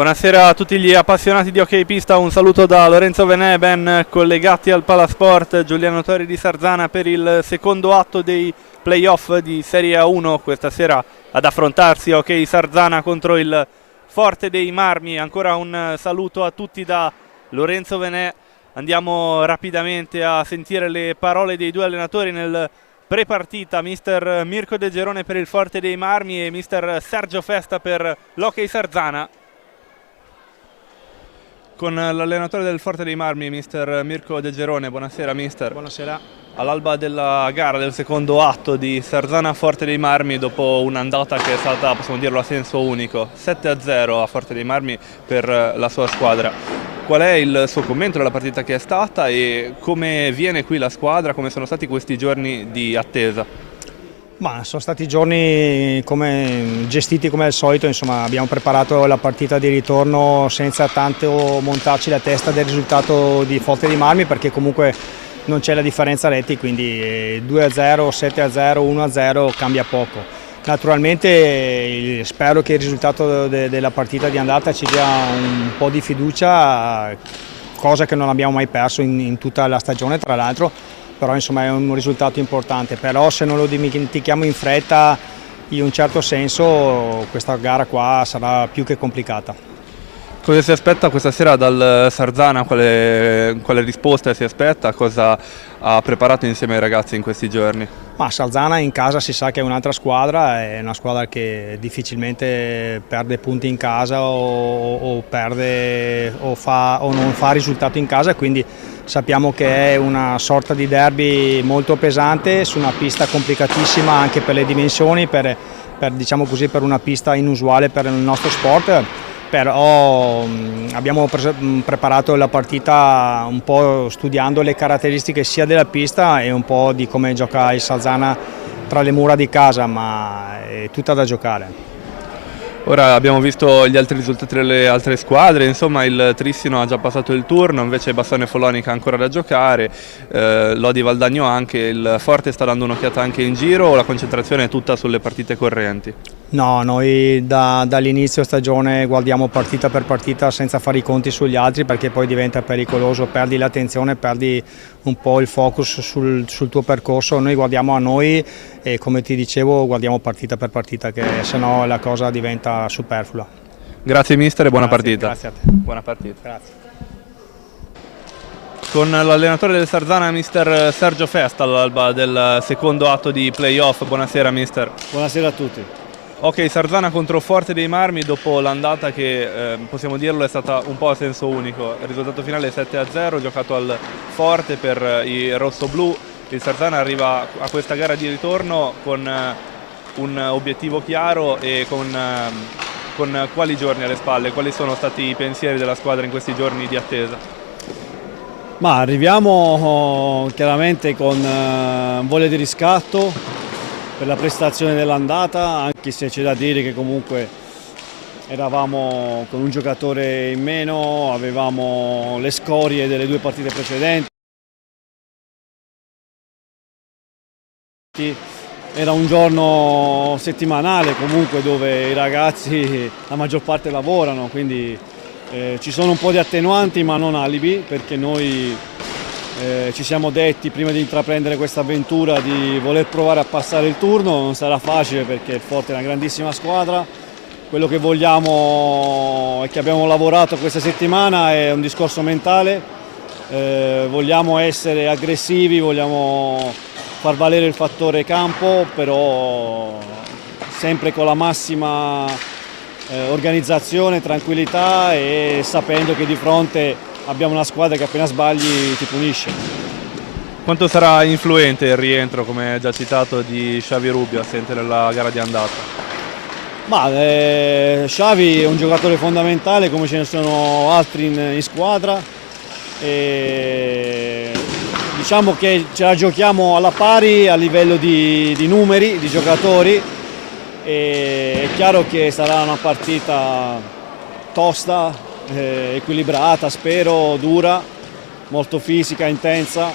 Buonasera a tutti gli appassionati di hockey pista, un saluto da Lorenzo Venè, ben collegati al Palasport Giuliano Tori di Sarzana per il secondo atto dei playoff di Serie A1, questa sera ad affrontarsi hockey Sarzana contro il Forte dei Marmi. Ancora un saluto a tutti da Lorenzo Venè, andiamo rapidamente a sentire le parole dei due allenatori nel pre-partita, mister Mirko De Gerone per il Forte dei Marmi e mister Sergio Festa per l'Hockey Sarzana. Con l'allenatore del Forte dei Marmi, mister Mirko De Gerone. Buonasera mister. Buonasera. All'alba della gara del secondo atto di Sarzana Forte dei Marmi, dopo un'andata che è stata, possiamo dirlo, a senso unico, 7-0 a Forte dei Marmi per la sua squadra. Qual è il suo commento della partita che è stata e come viene qui la squadra, come sono stati questi giorni di attesa? Ma sono stati giorni gestiti come al solito, insomma, abbiamo preparato la partita di ritorno senza tanto montarci la testa del risultato di Forte dei Marmi, perché comunque non c'è la differenza reti, quindi 2-0, 7-0, 1-0 cambia poco. Naturalmente spero che il risultato della partita di andata ci dia un po' di fiducia, cosa che non abbiamo mai perso in tutta la stagione tra l'altro. Però insomma è un risultato importante, però se non lo dimentichiamo in fretta, in un certo senso questa gara qua sarà più che complicata. Cosa si aspetta questa sera dal Sarzana? Quale risposta si aspetta? Cosa ha preparato insieme ai ragazzi in questi giorni? Ma Sarzana in casa si sa che è un'altra squadra, è una squadra che difficilmente perde punti in casa o perde o non fa risultato in casa, quindi sappiamo che è una sorta di derby molto pesante su una pista complicatissima anche per le dimensioni, diciamo così, per una pista inusuale per il nostro sport. Però abbiamo preparato la partita un po' studiando le caratteristiche sia della pista e un po' di come gioca il Sarzana tra le mura di casa, ma è tutta da giocare. Ora abbiamo visto gli altri risultati delle altre squadre, insomma il Trissino ha già passato il turno, invece Bassano e Follonica ancora da giocare, Lodi Valdagno anche, il Forte sta dando un'occhiata anche in giro o la concentrazione è tutta sulle partite correnti? No, noi dall'inizio stagione guardiamo partita per partita senza fare i conti sugli altri, perché poi diventa pericoloso, perdi l'attenzione, perdi un po' il focus sul tuo percorso. Noi guardiamo a noi e, come ti dicevo, guardiamo partita per partita, che sennò la cosa diventa superflua. Grazie mister e buona partita. Grazie a te. Buona partita. Grazie. Con l'allenatore del Sarzana, mister Sergio Festa, all'alba del secondo atto di playoff. Buonasera mister. Buonasera a tutti. Ok, Sarzana contro Forte dei Marmi, dopo l'andata che possiamo dirlo è stata un po' a senso unico. Il risultato finale è 7-0, giocato al Forte per i rossoblù. Il Sarzana arriva a questa gara di ritorno con un obiettivo chiaro e con quali giorni alle spalle? Quali sono stati i pensieri della squadra in questi giorni di attesa? Ma arriviamo chiaramente con voglia di riscatto per la prestazione dell'andata, anche se c'è da dire che comunque eravamo con un giocatore in meno, avevamo le scorie delle due partite precedenti. Era un giorno settimanale comunque dove i ragazzi la maggior parte lavorano, quindi ci sono un po' di attenuanti ma non alibi, perché noi ci siamo detti prima di intraprendere questa avventura di voler provare a passare il turno. Non sarà facile perché il Forte è una grandissima squadra. Quello che vogliamo e che abbiamo lavorato questa settimana è un discorso mentale. Vogliamo essere aggressivi, vogliamo far valere il fattore campo, però sempre con la massima organizzazione, tranquillità e sapendo che di fronte abbiamo una squadra che appena sbagli ti punisce. Quanto sarà influente il rientro, come già citato, di Xavi Rubio, assente nella gara di andata? Ma Xavi è un giocatore fondamentale, come ce ne sono altri in squadra. E diciamo che ce la giochiamo alla pari a livello di numeri, di giocatori. E è chiaro che sarà una partita tosta, equilibrata, spero, dura, molto fisica, intensa.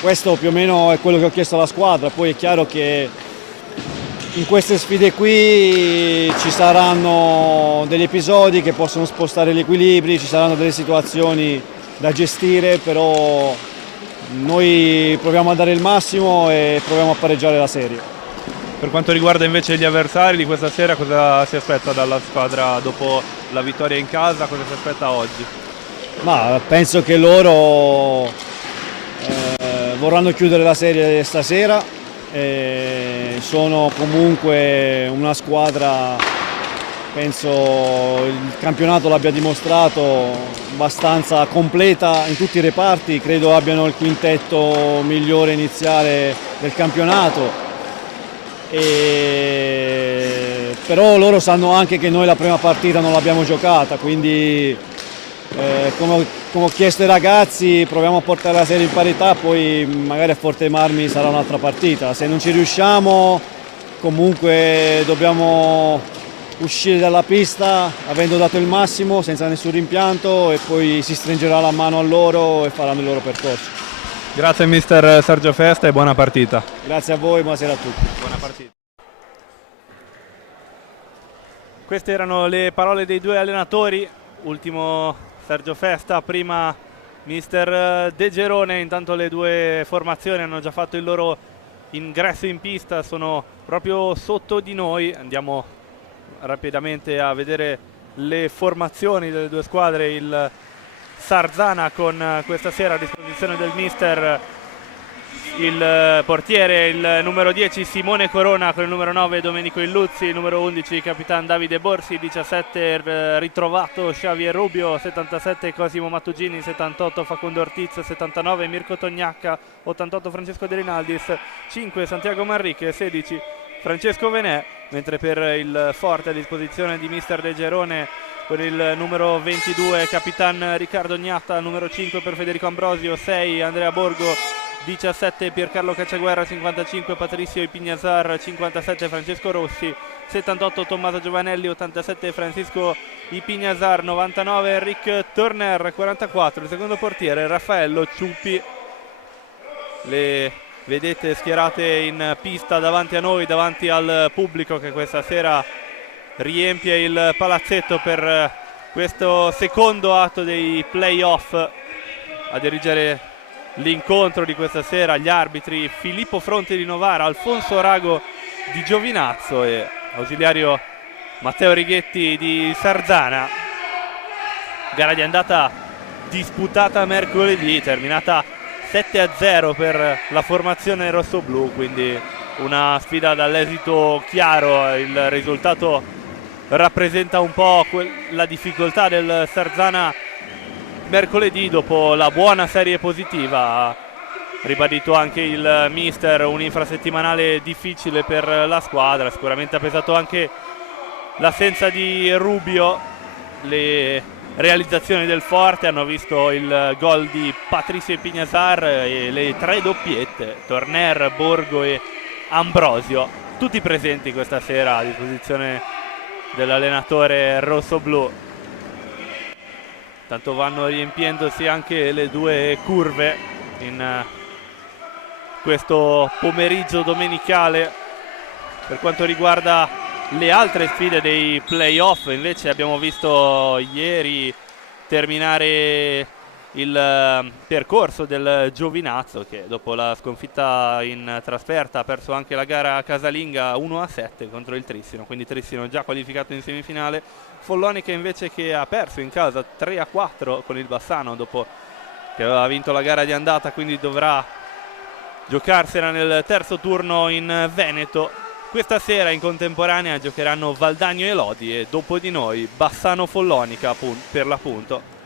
Questo più o meno è quello che ho chiesto alla squadra. Poi è chiaro che in queste sfide qui ci saranno degli episodi che possono spostare gli equilibri, ci saranno delle situazioni da gestire, però noi proviamo a dare il massimo e proviamo a pareggiare la serie. Per quanto riguarda invece gli avversari di questa sera, cosa si aspetta dalla squadra dopo la vittoria in casa, cosa si aspetta oggi? Ma penso che loro vorranno chiudere la serie stasera, sono comunque una squadra, penso il campionato l'abbia dimostrato, abbastanza completa in tutti i reparti, credo abbiano il quintetto migliore iniziale del campionato. Però loro sanno anche che noi la prima partita non l'abbiamo giocata, quindi come ho chiesto ai ragazzi, proviamo a portare la serie in parità, poi magari a Forte dei Marmi sarà un'altra partita. Se non ci riusciamo, comunque dobbiamo uscire dalla pista avendo dato il massimo, senza nessun rimpianto, e poi si stringerà la mano a loro e faranno il loro percorso. Grazie mister Sergio Festa e buona partita. Grazie a voi, buonasera a tutti. Buona partita. Queste erano le parole dei due allenatori, ultimo Sergio Festa, prima mister De Gerone. Intanto le due formazioni hanno già fatto il loro ingresso in pista, sono proprio sotto di noi. Andiamo rapidamente a vedere le formazioni delle due squadre. Il Sarzana con questa sera a disposizione del mister il portiere, il numero 10 Simone Corona, con il numero 9 Domenico Illuzzi, il numero 11 Capitan Davide Borsi, 17 ritrovato Xavier Rubio, 77 Cosimo Mattugini, 78 Facundo Ortiz, 79 Mirko Tognacca, 88 Francesco De Rinaldis, 5 Santiago Manrique, 16 Francesco Venè, mentre per il Forte a disposizione di mister De Gerone con il numero 22 Capitan Riccardo Gnatta, numero 5 per Federico Ambrosio, 6 Andrea Borgo, 17 Piercarlo Cacciaguerra, 55 Patricio Ipignazar, 57 Francesco Rossi, 78 Tommaso Giovanelli, 87 Francisco Ipignazar, 99 Enric Turner, 44 il secondo portiere Raffaello Ciuppi. Le vedete schierate in pista davanti a noi, davanti al pubblico che questa sera riempie il palazzetto per questo secondo atto dei playoff. A dirigere l'incontro di questa sera gli arbitri Filippo Fronti di Novara, Alfonso Rago di Giovinazzo e ausiliario Matteo Righetti di Sarzana. Gara di andata disputata mercoledì, terminata 7-0 per la formazione rossoblù, quindi una sfida dall'esito chiaro. Il risultato rappresenta un po' la difficoltà del Sarzana mercoledì dopo la buona serie positiva. Ha ribadito anche il mister, un infrasettimanale difficile per la squadra, sicuramente ha pesato anche l'assenza di Rubio. Le realizzazioni del Forte hanno visto il gol di Patricio Ipignazar e le tre doppiette Torner, Borgo e Ambrosio, tutti presenti questa sera a disposizione dell'allenatore rossoblù. Tanto vanno riempiendosi anche le due curve in questo pomeriggio domenicale. Per quanto riguarda le altre sfide dei playoff, invece abbiamo visto ieri terminare il percorso del Giovinazzo, che dopo la sconfitta in trasferta ha perso anche la gara casalinga 1-7 contro il Trissino, quindi Trissino già qualificato in semifinale. Follonica invece che ha perso in casa 3-4 con il Bassano dopo che aveva vinto la gara di andata, quindi dovrà giocarsela nel terzo turno in Veneto. Questa sera in contemporanea giocheranno Valdagno e Lodi e dopo di noi Bassano Follonica per l'appunto.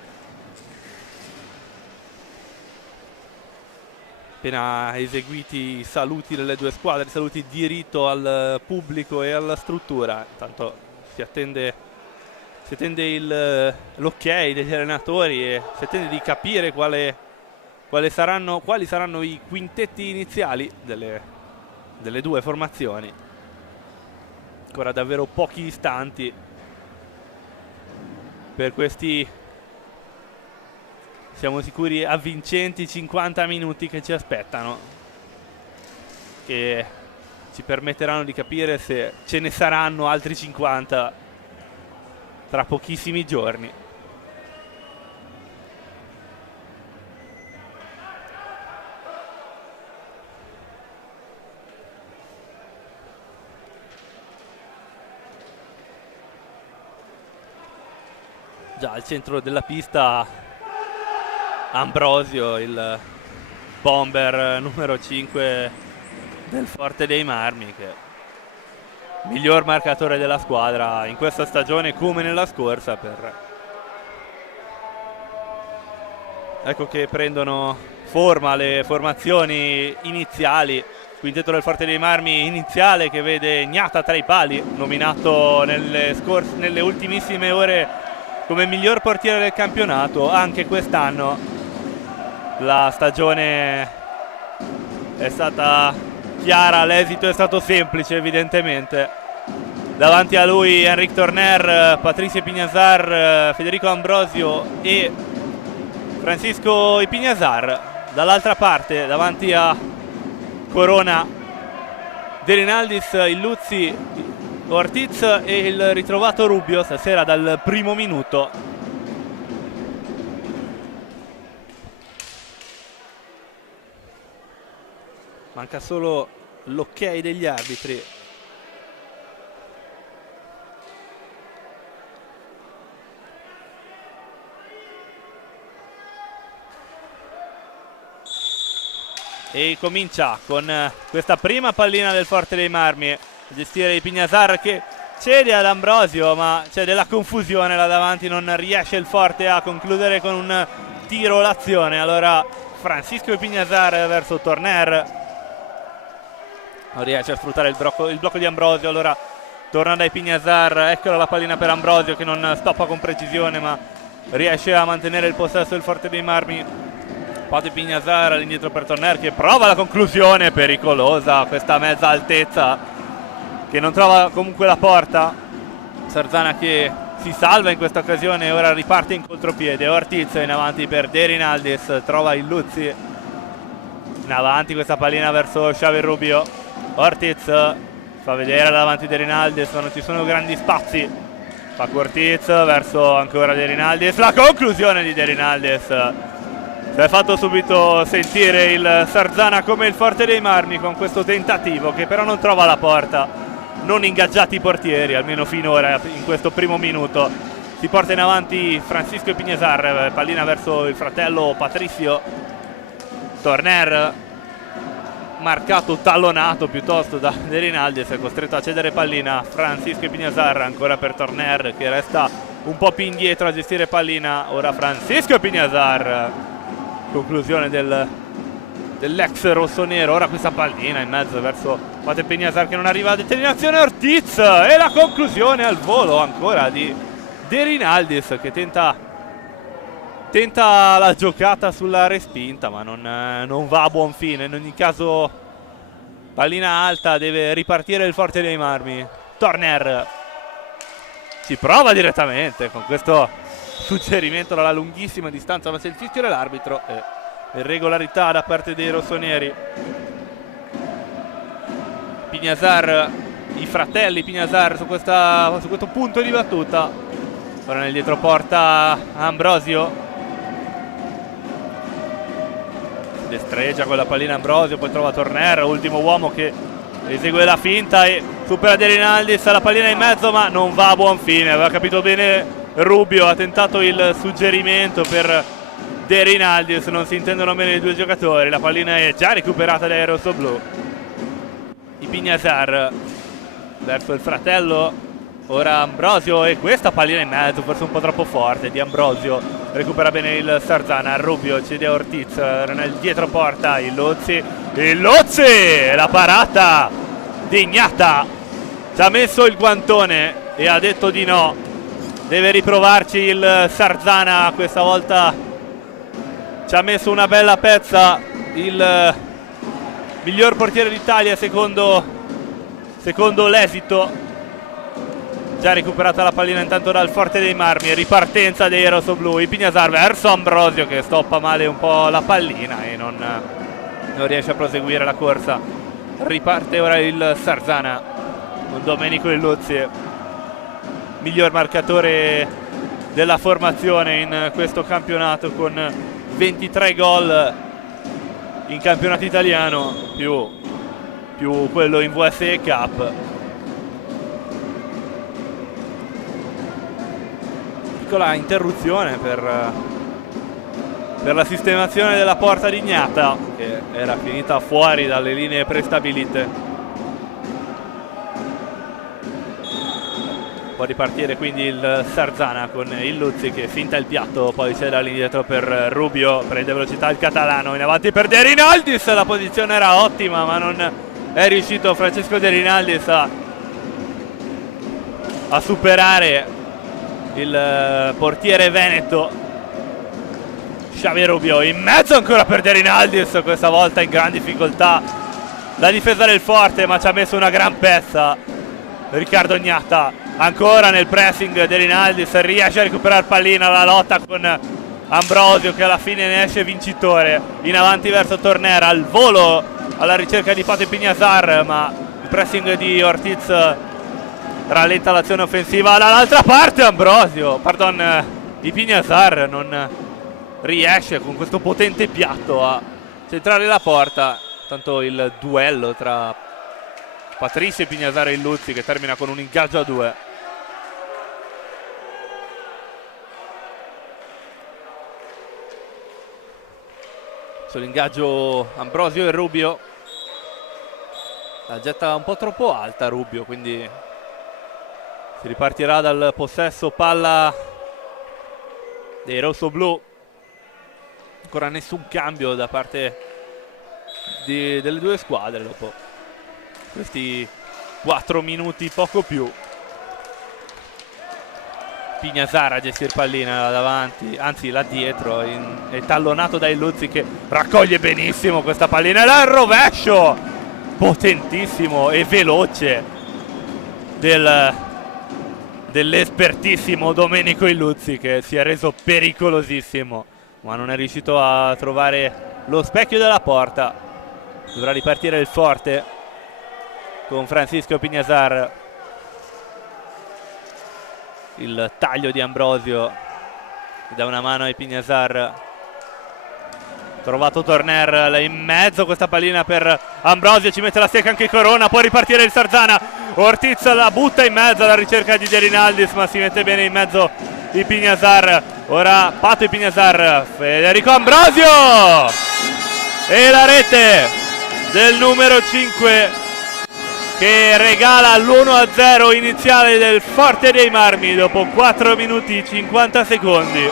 Appena eseguiti i saluti delle due squadre, saluti di rito al pubblico e alla struttura, intanto si attende l'ok degli allenatori e si attende di capire quali saranno i quintetti iniziali delle due formazioni. Ancora davvero pochi istanti per questi, siamo sicuri, avvincenti 50 minuti che ci aspettano, che ci permetteranno di capire se ce ne saranno altri 50 tra pochissimi giorni. Già al centro della pista Ambrosio, il bomber numero 5 del Forte dei Marmi, che miglior marcatore della squadra in questa stagione come nella scorsa. Ecco che prendono forma le formazioni iniziali. Quintetto del Forte dei Marmi iniziale che vede Gnata tra i pali, nominato nelle ultimissime ore come miglior portiere del campionato. Anche quest'anno la stagione è stata chiara, l'esito è stato semplice evidentemente. Davanti a lui Enric Torner, Patricio Ipiñazar, Federico Ambrosio e Francisco Ipiñazar. Dall'altra parte, davanti a Corona, De Rinaldis, Illuzzi, Ortiz e il ritrovato Rubio stasera dal primo minuto. Manca solo l'ok degli arbitri. E comincia con questa prima pallina del Forte dei Marmi a gestire Ipiñazar, che cede ad Ambrosio, ma c'è della confusione là davanti, non riesce il Forte a concludere con un tiro l'azione. Allora Francisco Ipiñazar verso Torner, non riesce a sfruttare il blocco di Ambrosio, allora torna da Ipiñazar, eccola la pallina per Ambrosio che non stoppa con precisione ma riesce a mantenere il possesso del Forte dei Marmi. Poi Ipiñazar all'indietro per Torner che prova la conclusione, pericolosa questa mezza altezza che non trova comunque la porta. Sarzana che si salva in questa occasione, ora riparte in contropiede. Ortiz in avanti per De Rinaldis, trova Illuzzi in avanti, questa pallina verso Xavi Rubio. Ortiz fa vedere davanti De Rinaldis, non ci sono grandi spazi. Fa Ortiz verso ancora De Rinaldis, la conclusione di De Rinaldis. Si è fatto subito sentire il Sarzana come il Forte dei Marmi con questo tentativo che però non trova la porta. Non ingaggiati i portieri, almeno finora in questo primo minuto. Si porta in avanti Francisco Ipiñazar, pallina verso il fratello Patricio. Torner marcato, tallonato piuttosto da De Rinaldis, è costretto a cedere pallina. Francisco Ipiñazar ancora per Torner che resta un po' più indietro a gestire pallina. Ora Francisco Ipiñazar, conclusione dell'ex rossonero. Ora questa pallina in mezzo verso Pate Ipiñazar che non arriva a determinazione. Ortiz e la conclusione al volo ancora di De Rinaldis che tenta la giocata sulla respinta ma non va a buon fine. In ogni caso pallina alta, deve ripartire il Forte dei Marmi. Torner ci prova direttamente con questo suggerimento dalla lunghissima distanza, ma se il fischio dell'arbitro è irregolarità da parte dei rossoneri. Ipiñazar, i fratelli Ipiñazar su questo punto di battuta. Ora nel dietroporta Ambrosio, destreggia con la pallina Ambrosio, poi trova Torner, ultimo uomo che esegue la finta e supera De Rinaldis, la pallina in mezzo ma non va a buon fine. Aveva capito bene Rubio, ha tentato il suggerimento per De Rinaldis, non si intendono bene i due giocatori. La pallina è già recuperata dai rossoblu. Ipiñazar verso il fratello, ora Ambrosio e questa pallina in mezzo, forse un po' troppo forte di Ambrosio. Recupera bene il Sarzana, Rubio cede a Ortiz, nel dietro porta Illuzzi, la parata di Gnata, ci ha messo il guantone e ha detto di no. Deve riprovarci il Sarzana, questa volta ci ha messo una bella pezza il miglior portiere d'Italia secondo l'esito. Già recuperata la pallina intanto dal Forte dei Marmi, ripartenza dei rossoblu. Ipiñazar verso Ambrosio che stoppa male un po' la pallina e non riesce a proseguire la corsa Riparte ora il Sarzana con Domenico Illuzzi, miglior marcatore della formazione in questo campionato con 23 gol in campionato italiano più quello in VSE Cup. Piccola interruzione per la sistemazione della porta di Gnata, che era finita fuori dalle linee prestabilite. Può ripartire quindi il Sarzana con Illuzzi che finta il piatto, poi c'è all'indietro per Rubio, prende velocità il catalano, in avanti per De Rinaldis, la posizione era ottima ma non è riuscito Francesco De Rinaldis a superare il portiere veneto. Xavi Rubio in mezzo ancora per De Rinaldis, questa volta in gran difficoltà la difesa del Forte, ma ci ha messo una gran pezza Riccardo Gnata. Ancora nel pressing De Rinaldis riesce a recuperare pallina, la lotta con Ambrosio che alla fine ne esce vincitore, in avanti verso Tornera, al volo alla ricerca di Pato Pignazar, ma il pressing di Ortiz rallenta l'azione offensiva. Dall'altra parte Ambrosio, di Pignazar non riesce con questo potente piatto a centrare la porta. Tanto il duello tra Patrizio Pignazar e Illuzzi che termina con un ingaggio a 2. Sull'ingaggio Ambrosio e Rubio, la getta un po' troppo alta Rubio, quindi si ripartirà dal possesso palla dei rossoblù. Ancora nessun cambio da parte delle due squadre dopo questi 4 minuti, poco più. Pignazar a gestire pallina là davanti, anzi là dietro, è tallonato da Illuzzi che raccoglie benissimo questa pallina e là il rovescio potentissimo e veloce dell'espertissimo Domenico Illuzzi, che si è reso pericolosissimo ma non è riuscito a trovare lo specchio della porta. Dovrà ripartire il Forte con Francisco Pignazar. Il taglio di Ambrosio che dà una mano ai Pignazar. Trovato Torner in mezzo, questa pallina per Ambrosio, ci mette la secca anche Corona, può ripartire il Sarzana. Ortiz la butta in mezzo alla ricerca di De Rinaldis, ma si mette bene in mezzo i Pignazar. Ora Pato e Pignazar, Federico Ambrosio e la rete del numero 5 che regala l'1-0 iniziale del Forte dei Marmi dopo 4 minuti e 50 secondi.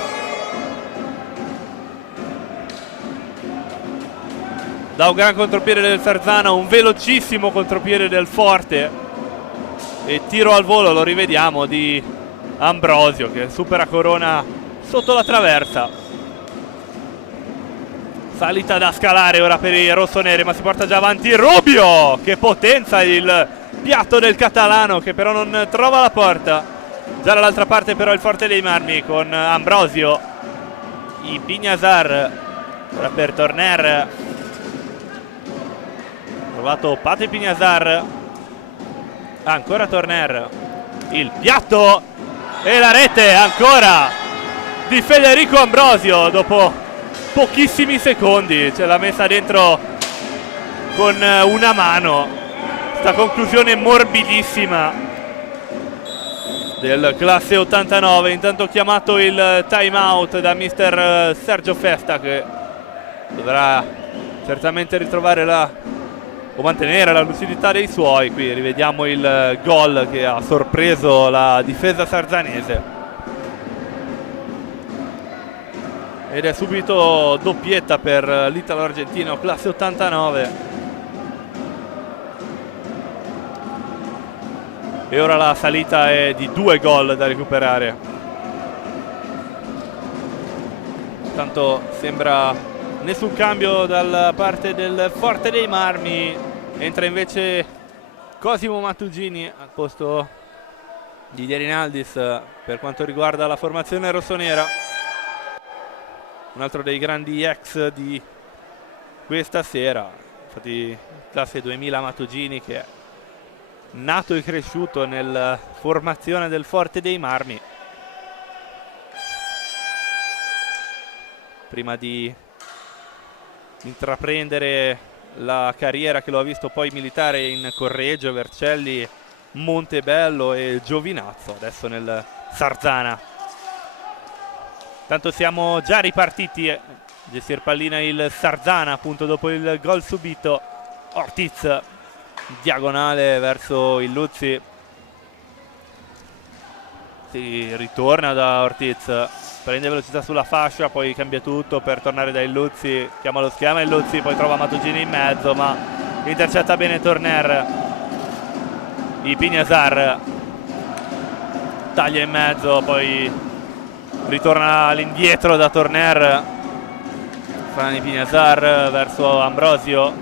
Da un gran contropiede del Sarzana, un velocissimo contropiede del Forte e tiro al volo, lo rivediamo, di Ambrosio che supera Corona sotto la traversa. Salita da scalare ora per i rossoneri, ma si porta già avanti Rubio, che potenza il piatto del catalano che però non trova la porta. Già dall'altra parte però il Forte dei Marmi con Ambrosio, i Pignazar, ora per Torner, trovato Pato Pignazar, ancora Torner, il piatto e la rete ancora di Federico Ambrosio dopo pochissimi secondi, ce l'ha messa dentro con una mano. Questa conclusione morbidissima del classe 89. Intanto chiamato il time out da mister Sergio Festa, che dovrà certamente ritrovare o mantenere la lucidità dei suoi. Qui rivediamo il gol che ha sorpreso la difesa sarzanese. Ed è subito doppietta per l'italo-argentino classe 89. E ora la salita è di 2 gol da recuperare. Tanto sembra nessun cambio dalla parte del Forte dei Marmi. Entra invece Cosimo Mattugini al posto di De Rinaldis per quanto riguarda la formazione rossonera. Un altro dei grandi ex di questa sera, Infatti classe 2000 Matugini, che è nato e cresciuto nella formazione del Forte dei Marmi, prima di intraprendere la carriera che lo ha visto poi militare in Correggio, Vercelli, Montebello e Giovinazzo, adesso nel Sarzana. Tanto siamo già ripartiti, gestire pallina il Sarzana appunto dopo il gol subito. Ortiz diagonale verso il Luzzi, si ritorna da Ortiz, prende velocità sulla fascia, poi cambia tutto per tornare da Illuzzi, chiama lo schema Illuzzi, poi trova Matugini in mezzo, ma intercetta bene Torner. Ipignazar taglia in mezzo, poi ritorna all'indietro da Torner. Fran Ipignazar verso Ambrosio,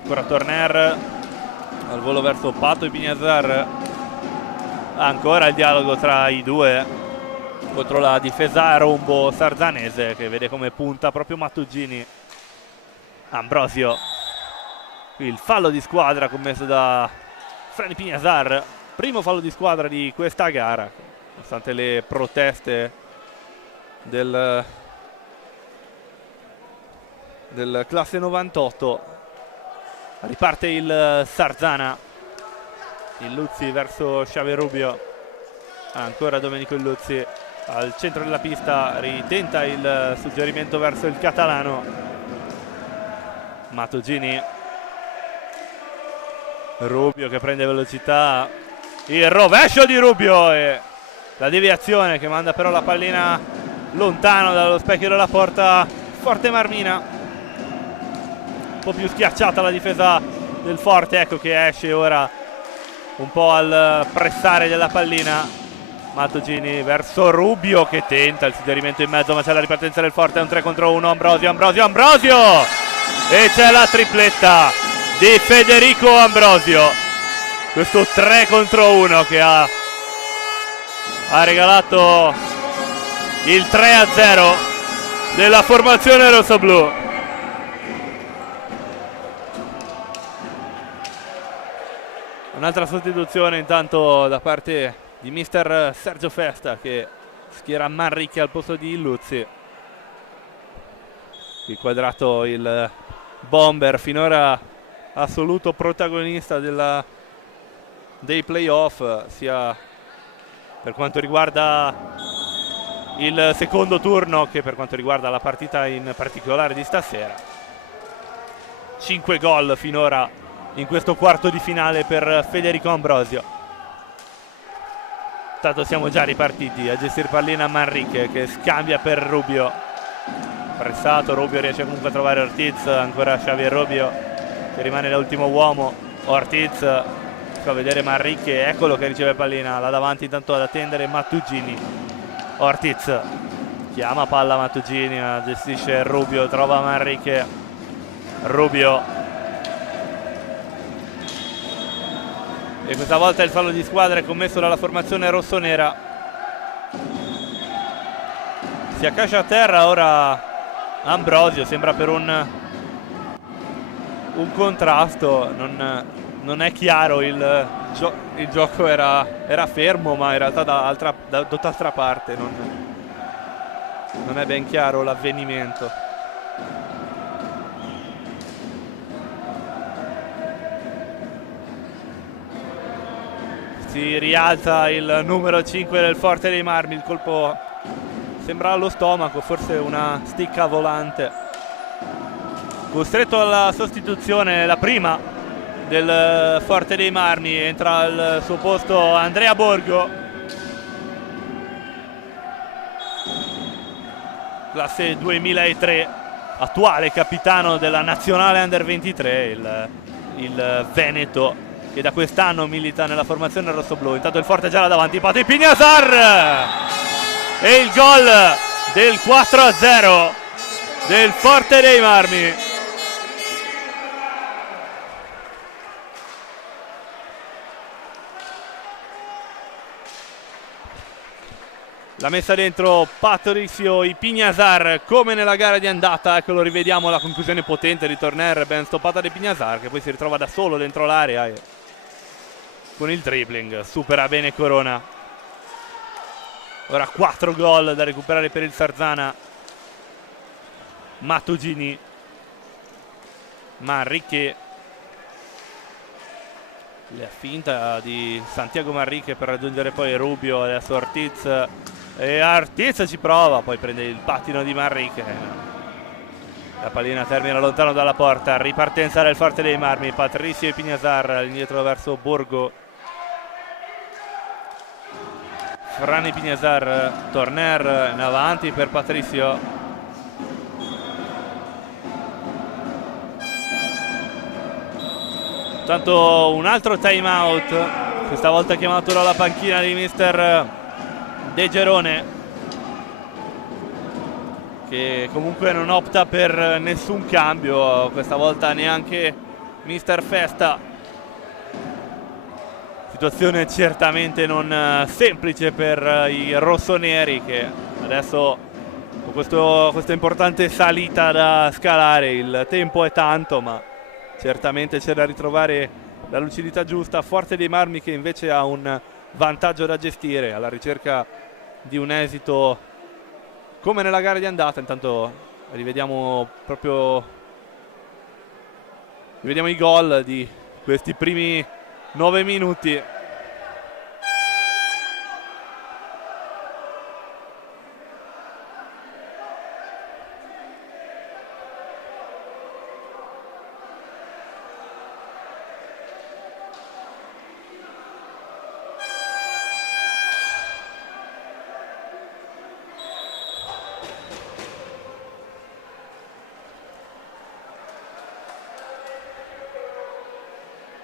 ancora Torner al volo verso Pato Ipignazar. Ancora il dialogo tra i due contro la difesa rombo sarzanese, che vede come punta proprio Matugini. Ambrosio, il fallo di squadra commesso da Fran Ipignazar, primo fallo di squadra di questa gara, nonostante le proteste del classe 98. Riparte il Sarzana, Illuzzi verso Xavier Rubio, ancora Domenico Illuzzi al centro della pista, ritenta il suggerimento verso il catalano. Matugini, Rubio che prende velocità, il rovescio di Rubio e la deviazione che manda però la pallina lontano dallo specchio della porta Forte Marmina. Un po' più schiacciata la difesa del Forte, ecco che esce ora un po' al pressare della pallina. Matugini verso Rubio che tenta il suggerimento in mezzo, ma c'è la ripartenza del Forte, è un 3 contro 1. Ambrosio e c'è la tripletta di Federico Ambrosio, questo 3 contro 1 che ha regalato il 3-0 della formazione rossoblù. Un'altra sostituzione intanto da parte di mister Sergio Festa, che schiera Manricchi al posto di Illuzzi. Inquadrato il bomber, finora assoluto protagonista dei playoff, sia per quanto riguarda il secondo turno che per quanto riguarda la partita in particolare di stasera. 5 gol finora in questo quarto di finale per Federico Ambrosio. Tanto siamo già ripartiti a gestire pallina Manrique che scambia per Rubio, pressato, Rubio riesce comunque a trovare Ortiz, ancora Xavier Rubio che rimane l'ultimo uomo. Ortiz fa vedere Manrique, eccolo che riceve pallina là davanti, intanto ad attendere Matugini. Ortiz chiama palla Matugini, ma gestisce Rubio, trova Manrique. Rubio, e questa volta il fallo di squadra è commesso dalla formazione rossonera. Si accascia a terra ora Ambrosio, sembra per un contrasto, non è chiaro, il gioco era fermo, ma in realtà da tutt'altra parte non è ben chiaro l'avvenimento. Si rialza il numero 5 del Forte dei Marmi, il colpo sembra allo stomaco, forse una sticca volante. Costretto alla sostituzione, la prima del Forte dei Marmi, entra al suo posto Andrea Borgo, classe 2003, attuale capitano della nazionale Under 23, il Veneto, che da quest'anno milita nella formazione rossoblù. Intanto il Forte già là davanti, Pato Ipignazar e il gol del 4-0 del Forte dei Marmi. La messa dentro Patricio Ipiñazar come nella gara di andata. Ecco, lo rivediamo, la conclusione potente di Torner, ben stoppata di Ipiñazar, che poi si ritrova da solo dentro l'area e con il dribbling supera bene Corona. Ora 4 gol da recuperare per il Sarzana. Mattugini, Manrique, la finta di Santiago Manrique per raggiungere poi Rubio, adesso Ortiz, e Ortiz ci prova, poi prende il pattino di Manrique, la pallina termina lontano dalla porta. Ripartenza del Forte dei Marmi, Patricio Ipiñazar indietro verso Borgo, Fran Ipiñazar, Torner in avanti per Patricio. Tanto un altro time out, questa volta chiamato dalla panchina di mister De Gerone, che comunque non opta per nessun cambio, questa volta neanche mister Festa. Situazione certamente non semplice per i rossoneri, che adesso con questa importante salita da scalare, il tempo è tanto, ma certamente c'è da ritrovare la lucidità giusta. Forte dei Marmi che invece ha un vantaggio da gestire, alla ricerca di un esito come nella gara di andata. Intanto rivediamo i gol di questi primi 9 minuti.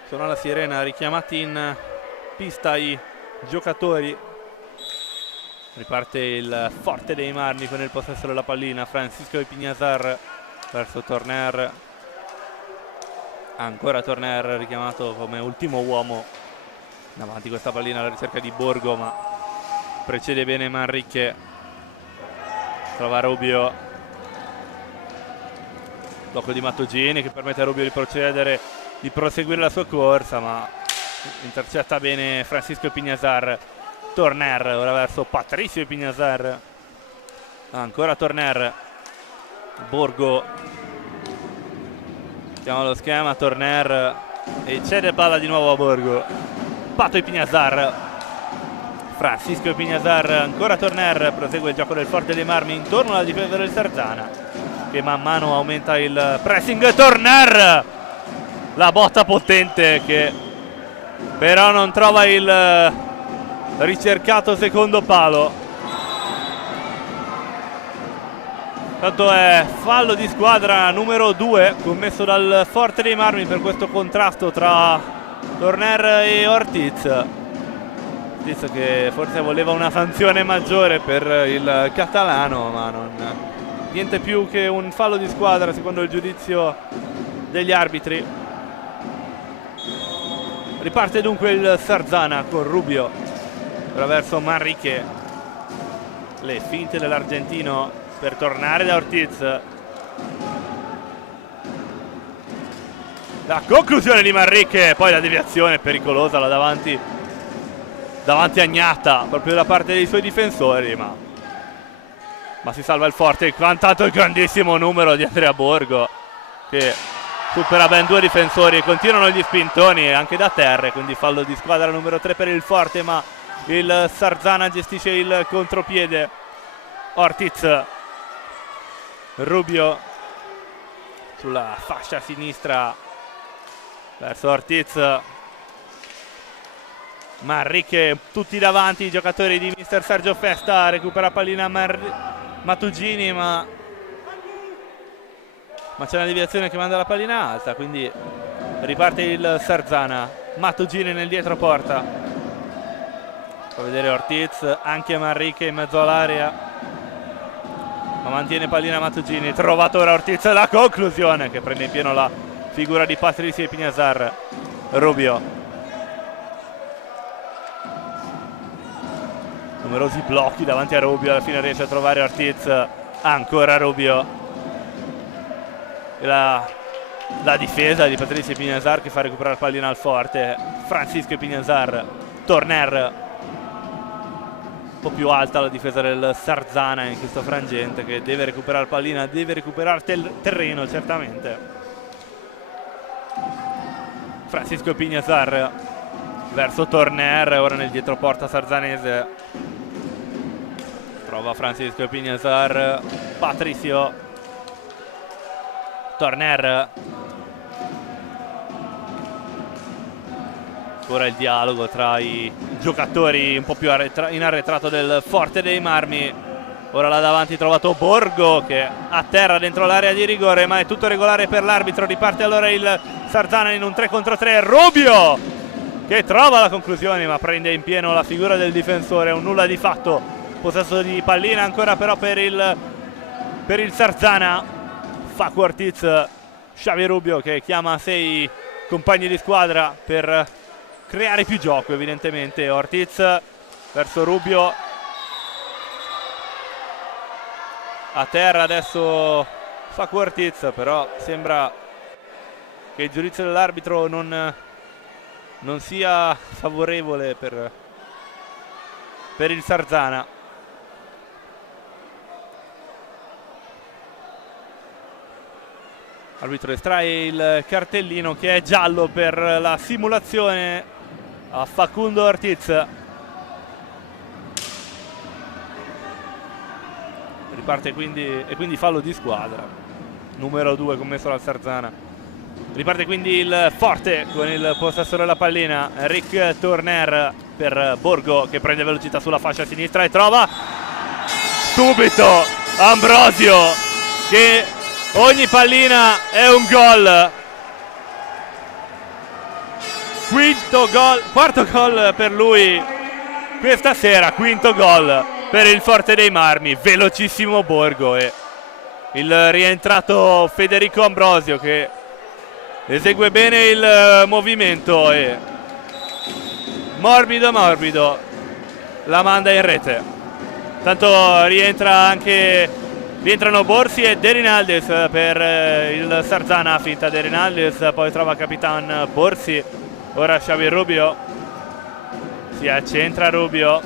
Suona la sirena, richiamati in pista i giocatori. Riparte il Forte dei Marmi con il possesso della pallina. Francisco Ipiñazar verso Torner. Ancora Torner richiamato come ultimo uomo davanti questa pallina alla ricerca di Borgo, ma precede bene Manrique. Trova Rubio. Blocco di Mattugini che permette a Rubio di proseguire la sua corsa, ma intercetta bene Francisco Ipiñazar. Torner ora verso Patricio Ipiñazar. Ancora Torner. Borgo. Mettiamo lo schema, Torner e cede palla di nuovo a Borgo. Pato Ipiñazar. Francisco Ipiñazar, ancora Torner, prosegue il gioco del Forte dei Marmi intorno alla difesa del Sarzana, che man mano aumenta il pressing. Torner, la botta potente che però non trova il ricercato secondo palo. Tanto è fallo di squadra numero 2 commesso dal Forte dei Marmi per questo contrasto tra Torner e Ortiz. Ortiz che forse voleva una sanzione maggiore per il catalano, ma niente più che un fallo di squadra secondo il giudizio degli arbitri. Riparte dunque il Sarzana con Rubio attraverso Manrique. Le finte dell'argentino per tornare da Ortiz. La conclusione di Manrique, poi la deviazione pericolosa là davanti a Gnata, proprio da parte dei suoi difensori, ma si salva il Forte. Quantato il grandissimo numero di Andrea Borgo, che supera ben 2 difensori, e continuano gli spintoni anche da terra, quindi fallo di squadra numero 3 per il Forte, ma il Sarzana gestisce il contropiede. Ortiz, Rubio sulla fascia sinistra verso Ortiz. Manrique, tutti davanti i giocatori di mister Sergio Festa. Recupera pallina Mattugini, ma c'è una deviazione che manda la pallina alta, quindi riparte il Sarzana. Mattugini nel dietro porta, fa vedere Ortiz, anche Manrique in mezzo all'area, ma mantiene pallina Mattugini. Trovato ora Ortiz, la conclusione che prende in pieno la figura di Patricio Ipiñazar. numerosi blocchi davanti a Rubio, alla fine riesce a trovare Ortiz, ancora Rubio, e la difesa di Patricio Epignazar che fa recuperare il pallino al forte. Francisco Epignazar, Torner, un po' più alta la difesa del Sarzana in questo frangente, che deve recuperare il pallino, deve recuperare terreno certamente. Francisco Epignazar verso Torner, ora nel dietroporta sarzanese, trova Francisco Epignazar, Patricio, Torner, ora il dialogo tra i giocatori un po' più in arretrato del Forte dei Marmi. Ora là davanti trovato Borgo che atterra dentro l'area di rigore, ma è tutto regolare per l'arbitro. Riparte allora il Sarzana in un 3 contro 3. Rubio che trova la conclusione ma prende in pieno la figura del difensore. Un nulla di fatto, possesso di pallina ancora però per il Sarzana. Facu Ortiz, Xavi Rubio che chiama a 6 compagni di squadra per creare più gioco evidentemente. Ortiz verso Rubio, a terra adesso Facu Ortiz, però sembra che il giudizio dell'arbitro non sia favorevole per il Sarzana. L'arbitro estrae il cartellino che è giallo per la simulazione a Facundo Ortiz. Riparte quindi fallo di squadra, numero 2 commesso dal Sarzana. Riparte quindi il Forte con il possesso della pallina, Rick Torner per Borgo che prende velocità sulla fascia sinistra e trova subito Ambrosio, che ogni pallina è un gol. Quarto gol per lui questa sera, quinto gol per il Forte dei Marmi. Velocissimo Borgo e il rientrato Federico Ambrosio che esegue bene il movimento e morbido la manda in rete. Tanto rientrano Borsi e De Rinaldes per il Sarzana, finta De Rinaldes, poi trova Capitan Borsi. Ora Xavi Rubio, si accentra Rubio,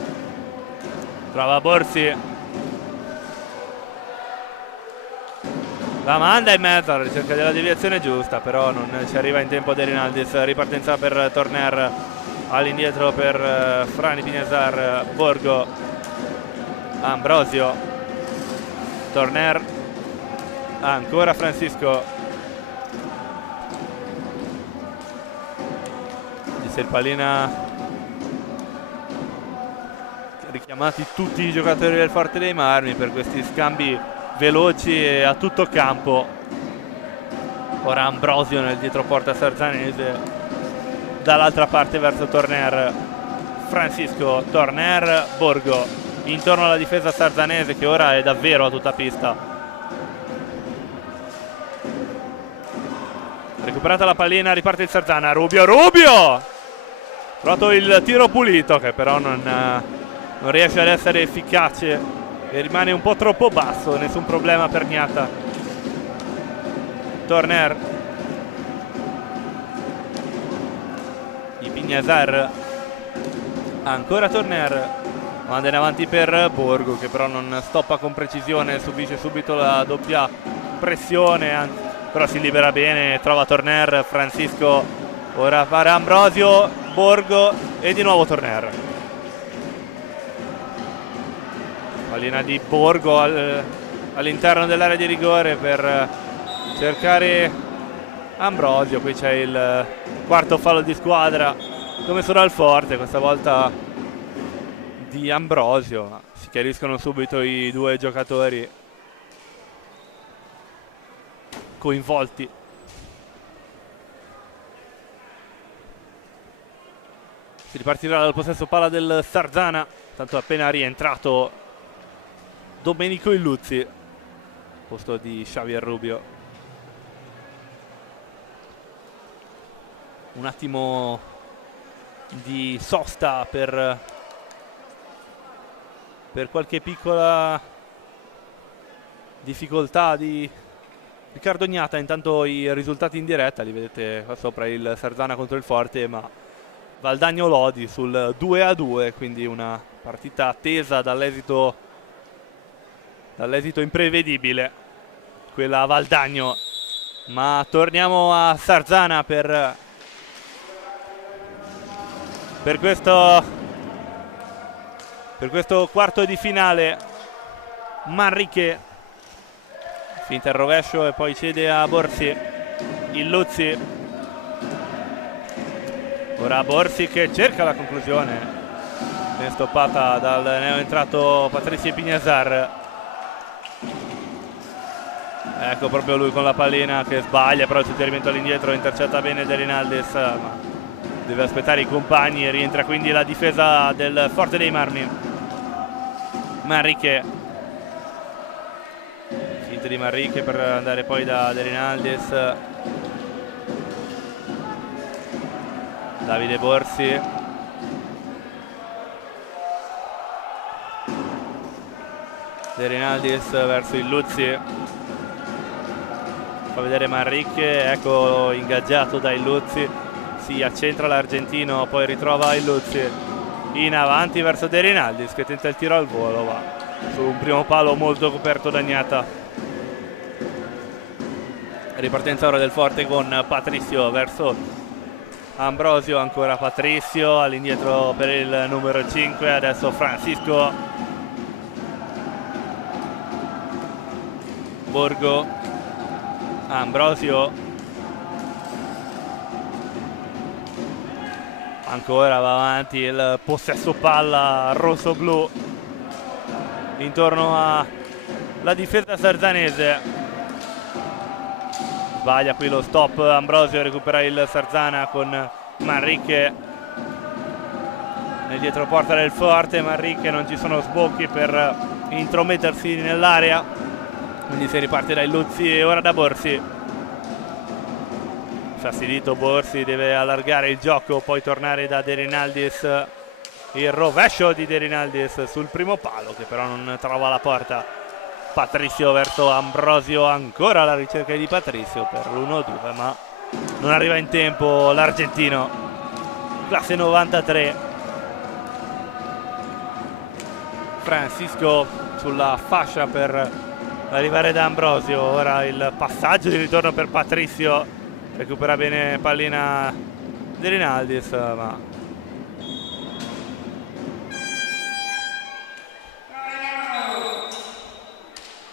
trova Borsi, la manda in mezzo alla ricerca della deviazione giusta, però non ci arriva in tempo De Rinaldes. Ripartenza per Torner, all'indietro per Frani Epignazar, Borgo, Ambrosio, Torner, ancora Francisco, il pallina, richiamati tutti i giocatori del Forte dei Marmi per questi scambi veloci e a tutto campo. Ora Ambrosio nel dietroporta sarzanese, dall'altra parte verso Torner, Francisco, Torner, Borgo intorno alla difesa sarzanese che ora è davvero a tutta pista. Recuperata la pallina, riparte il Sarzana, Rubio, trovato il tiro pulito che però non riesce ad essere efficace e rimane un po' troppo basso. Nessun problema per Niata. Torner, Epignazar, ancora Torner, manda in avanti per Borgo che però non stoppa con precisione, subisce subito la doppia pressione, però si libera bene, trova Torner, Francisco, ora para Ambrosio, Borgo e di nuovo Torner. Pallina di Borgo all'interno dell'area di rigore per cercare Ambrosio. Qui c'è il quarto fallo di squadra commesso dal Forte, questa volta di Ambrosio. Si chiariscono subito i due giocatori coinvolti. Si ripartirà dal possesso palla del Sarzana, tanto appena rientrato Domenico Illuzzi, posto di Xavier Rubio. Un attimo di sosta per per qualche piccola difficoltà di Riccardo Gnata. Intanto i risultati in diretta li vedete qua sopra, il Sarzana contro il Forte, ma Valdagno Lodi sul 2-2, quindi una partita attesa dall'esito imprevedibile, quella a Valdagno. Ma torniamo a Sarzana per questo quarto di finale. Manrique finta il rovescio e poi cede a Borsi. Illuzzi, ora Borsi che cerca la conclusione, viene stoppata dal neoentrato Patricio Pignazar. Ecco proprio lui con la pallina che sbaglia, però il suggerimento all'indietro, intercetta bene De Rinaldis, ma deve aspettare i compagni e rientra quindi la difesa del Forte dei Marmi. Manrique, finta di Manrique per andare poi da De Rinaldis. Davide Borsi, De Rinaldis verso Illuzzi, fa vedere Manrique, ecco ingaggiato da Illuzzi, si accentra l'argentino, poi ritrova Illuzzi in avanti verso De Rinaldis che tenta il tiro al volo, va su un primo palo molto coperto da Gnata. Ripartenza ora del Forte con Patricio verso Ambrosio, ancora Patricio all'indietro per il numero 5, adesso Francisco. Borgo, Ambrosio, ancora va avanti il possesso palla rosso-blu intorno alla difesa sarzanese. Sbaglia qui lo stop Ambrosio, recupera il Sarzana con Manrique nel dietroporta del Forte. Manrique, non ci sono sbocchi per intromettersi nell'area, quindi si riparte da Illuzzi e ora da Borsi. Fastidito Borsi, deve allargare il gioco, poi tornare da De Rinaldis. Il rovescio di De Rinaldis sul primo palo che però non trova la porta. Patricio verso Ambrosio, ancora la ricerca di Patricio per l'1-2, ma non arriva in tempo l'argentino, classe 93. Francisco sulla fascia per arrivare da Ambrosio, ora il passaggio di ritorno per Patricio, recupera bene pallina De Rinaldis, ma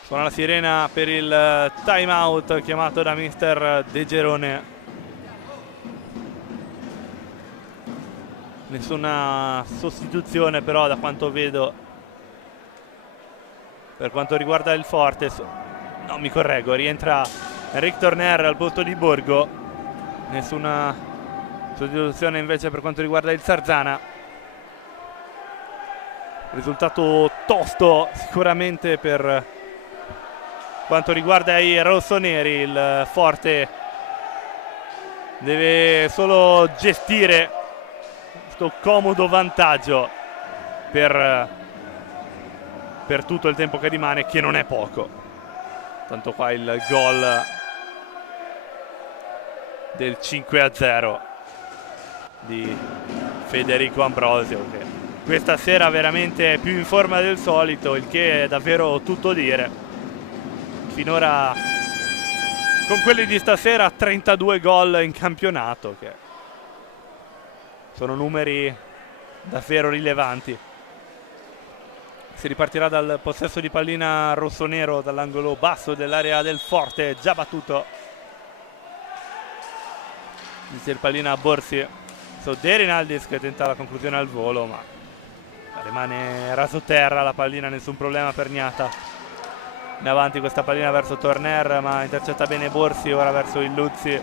suona la sirena per il time out chiamato da mister De Gerone. Nessuna sostituzione però da quanto vedo per quanto riguarda il Forte. No, mi correggo, rientra Enric Torner al posto di Borgo. Nessuna sostituzione invece per quanto riguarda il Sarzana. Risultato tosto sicuramente per quanto riguarda i rossoneri. Il Forte deve solo gestire questo comodo vantaggio per tutto il tempo che rimane, che non è poco. Tanto qua il gol del 5-0 di Federico Ambrosio, che questa sera veramente è più in forma del solito, il che è davvero tutto dire. Finora con quelli di stasera 32 gol in campionato, che sono numeri davvero rilevanti. Si ripartirà dal possesso di pallina rossonero dall'angolo basso dell'area del Forte, già battuto. Inizia il pallina a Borsi, De Rinaldis che tenta la conclusione al volo, ma rimane raso terra la pallina, nessun problema per Gnata. In avanti questa pallina verso Torner, ma intercetta bene Borsi, ora verso Illuzzi.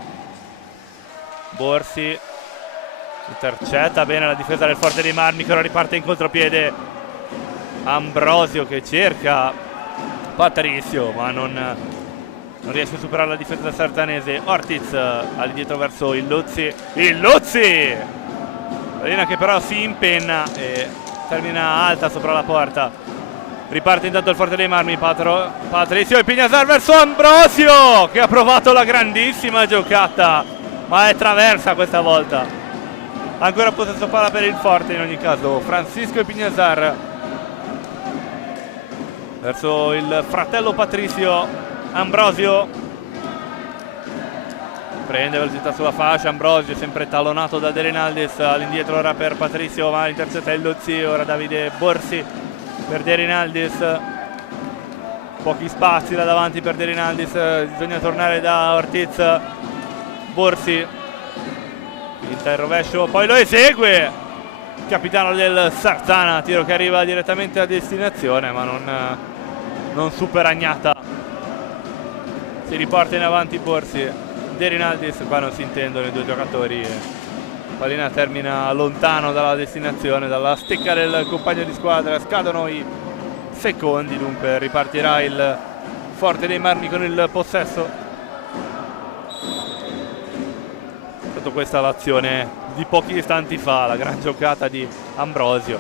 Borsi intercetta bene la difesa del Forte dei Marmi, che ora riparte in contropiede. Ambrosio che cerca Patricio, ma non riesce a superare la difesa sarzanese. Ortiz all'indietro verso Illuzzi. Illuzzi! Pallina che però si impenna e termina alta sopra la porta. Riparte intanto il Forte dei Marmi, Patrizio e Pignasar verso Ambrosio, che ha provato la grandissima giocata, ma è traversa questa volta. Ancora possesso palla per il Forte in ogni caso. Francisco e Pignasar verso il fratello Patrizio. Ambrosio prende velocità sulla fascia. Ambrosio sempre tallonato da De Rinaldis. All'indietro ora per Patrizio, ma intercetta il Luzzi. Ora Davide Borsi per De Rinaldis. Pochi spazi là davanti per De Rinaldis. Bisogna tornare da Ortiz. Borsi finta il rovescio, poi lo esegue il capitano del Sarzana. Tiro che arriva direttamente a destinazione, ma non supera Agnata. Si riporta in avanti Borsi. De Rinaldis, qua non si intendono i due giocatori. Pallina termina lontano dalla destinazione, dalla stecca del compagno di squadra. Scadono i secondi, dunque ripartirà il Forte dei Marmi con il possesso. Questa l'azione di pochi istanti fa, la gran giocata di Ambrosio.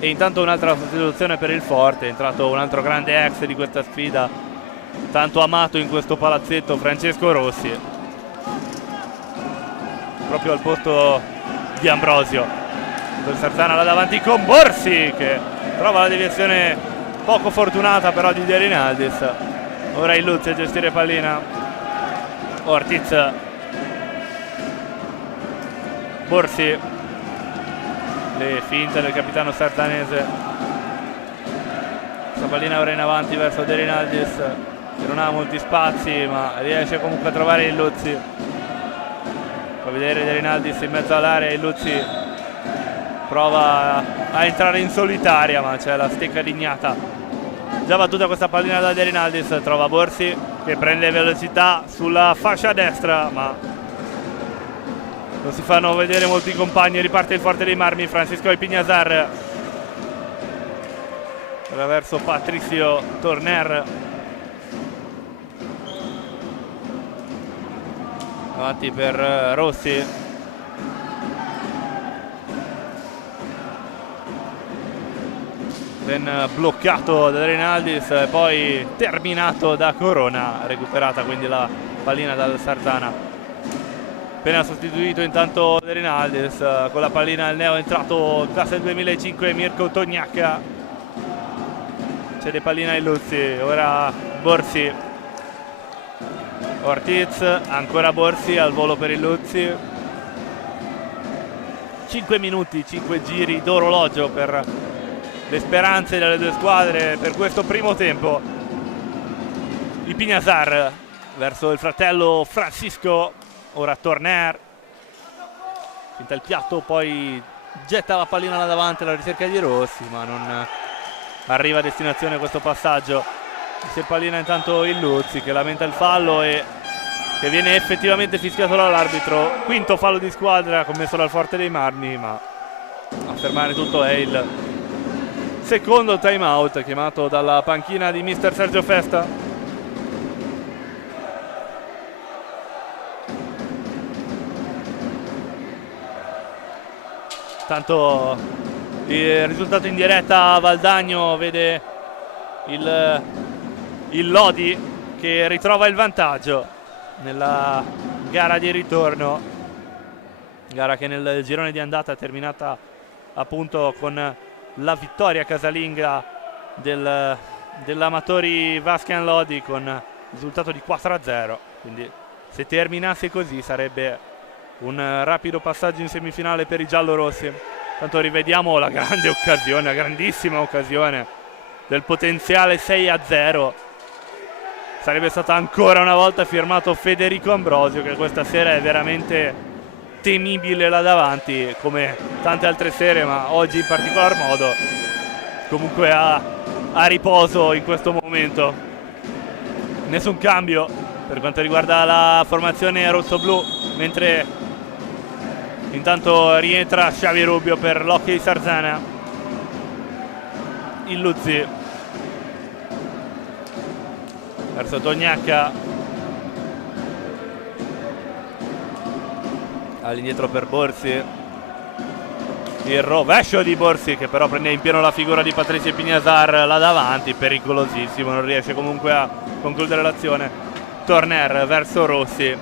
E intanto un'altra sostituzione per il Forte. È entrato un altro grande ex di questa sfida, tanto amato in questo palazzetto, Francesco Rossi, proprio al posto di Ambrosio. Il Sarzana là davanti con Borsi, che trova la deviazione poco fortunata però di De Rinaldis. Ora il Luzzi a gestire pallina. Ortiz, Borsi, le finte del capitano sardanese. Questa pallina ora in avanti verso De Rinaldis, che non ha molti spazi ma riesce comunque a trovare il Luzzi. Fa vedere De Rinaldis in mezzo all'area. Il Luzzi prova a entrare in solitaria, ma c'è la stecca di Ignata. Già battuta questa pallina da De Rinaldis, trova Borsi che prende velocità sulla fascia destra, ma non si fanno vedere molti compagni. Riparte il Forte dei Marmi. Francisco e Pignasar attraverso Patrizio Torner. Avanti per Rossi. Ben bloccato da Rinaldis e poi terminato da Corona. Recuperata quindi la pallina dal Sarzana. Appena sostituito intanto De Rinaldis, con la pallina il neo entrato classe 2005 Mirko Tognacca. Cede pallina ai Luzzi, ora Borsi. Ortiz, ancora Borsi al volo per il Luzzi. 5 minuti, 5 giri d'orologio per le speranze delle due squadre per questo primo tempo. Il Pignasar verso il fratello Francisco. Ora Torner finta il piatto, poi getta la pallina là davanti alla ricerca di Rossi, ma non arriva a destinazione questo passaggio. Si pallina intanto il Luzzi, che lamenta il fallo e che viene effettivamente fischiato dall'arbitro. Quinto fallo di squadra commesso dal Forte dei Marmi, ma a fermare tutto è il secondo time out chiamato dalla panchina di mister Sergio Festa. Tanto il risultato in diretta, Valdagno vede il Lodi che ritrova il vantaggio nella gara di ritorno, gara che nel girone di andata è terminata appunto con la vittoria casalinga dell'Amatori Vascan Lodi con il risultato di 4-0, quindi se terminasse così sarebbe un rapido passaggio in semifinale per i giallorossi. Tanto rivediamo la grande occasione, la grandissima occasione del potenziale 6-0. Sarebbe stato ancora una volta firmato Federico Ambrosio, che questa sera è veramente temibile là davanti, come tante altre sere, ma oggi in particolar modo. Comunque a riposo in questo momento. Nessun cambio per quanto riguarda la formazione rossoblu, mentre intanto rientra Xavi Rubio per l'Hockey Sarzana. Il Luzzi verso Tognacca, all'indietro per Borsi. il rovescio di Borsi che però prende in pieno la figura di Patricio Pignasar là davanti, pericolosissimo, non riesce comunque a concludere l'azione. Torner verso Rossi,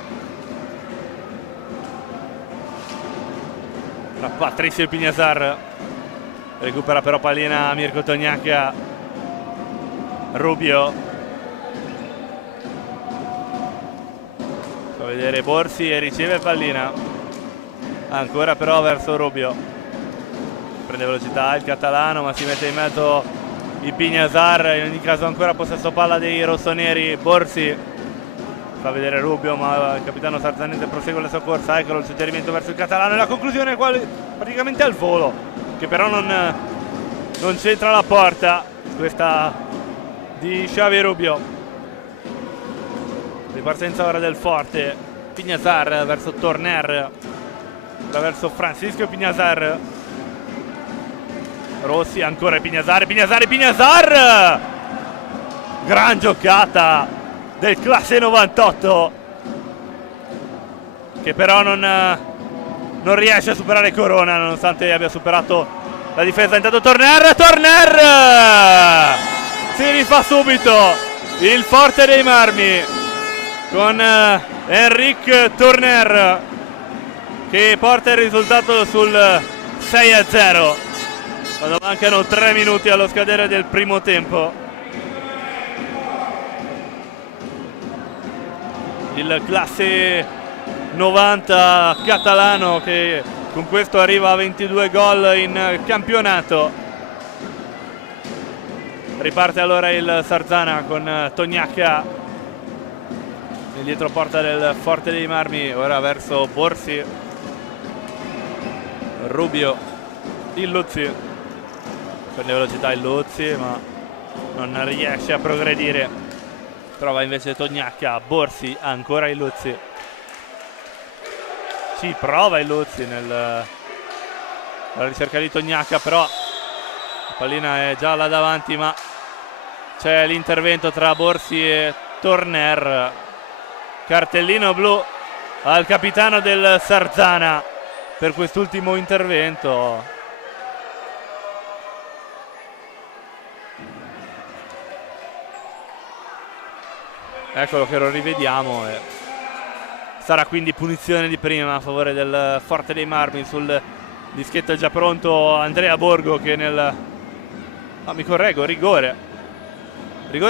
Patricio Pignasar recupera però pallina Mirko Tognac. Rubio, fa vedere Borsi e riceve pallina ancora però verso Rubio, prende velocità il catalano ma si mette in mezzo il Pignasar, in ogni caso ancora possesso palla dei rossoneri. Borsi fa vedere Rubio ma il capitano sarzanese prosegue la sua corsa, eccolo il suggerimento verso il catalano e la conclusione praticamente al volo, che però non c'entra la porta, questa di Xavi Rubio. Ripartenza ora del Forte, Pignasar verso Torner, verso Francisco Pignasar, Rossi ancora Pignasar, gran giocata del classe 98 che però non riesce a superare Corona nonostante abbia superato la difesa. Intanto Torner si rifà subito il Forte dei Marmi con Enric Torner che porta il risultato sul 6-0 quando mancano 3 minuti allo scadere del primo tempo. Il classe 90 catalano che con questo arriva a 22 gol in campionato. Riparte allora il Sarzana con Tognac nel dietroporta del Forte dei Marmi, ora verso Borsi, Rubio, Illuzzi, prende velocità Illuzzi ma non riesce a progredire, trova invece Tognac, Borsi, ancora Illuzzi, ci prova Illuzzi nella ricerca di Tognac, però la pallina è già là davanti ma c'è l'intervento tra Borsi e Torner. Cartellino blu al capitano del Sarzana per quest'ultimo intervento. Eccolo che lo rivediamo. Sarà quindi punizione di prima a favore del Forte dei Marmi. Sul dischetto è già pronto Andrea Borgo che mi correggo, rigore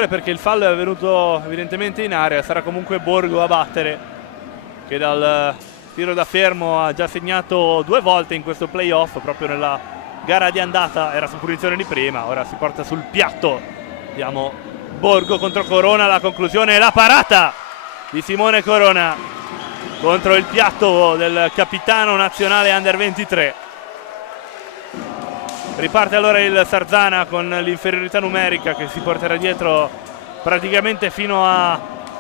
perché il fallo è venuto evidentemente in area. Sarà comunque Borgo a battere, che dal tiro da fermo ha già segnato 2 volte in questo playoff. Proprio nella gara di andata era su punizione di prima, ora si porta sul piatto. Vediamo Borgo contro Corona, la conclusione e la parata di Simone Corona contro il piatto del capitano nazionale under 23. Riparte allora il Sarzana con l'inferiorità numerica che si porterà dietro praticamente fino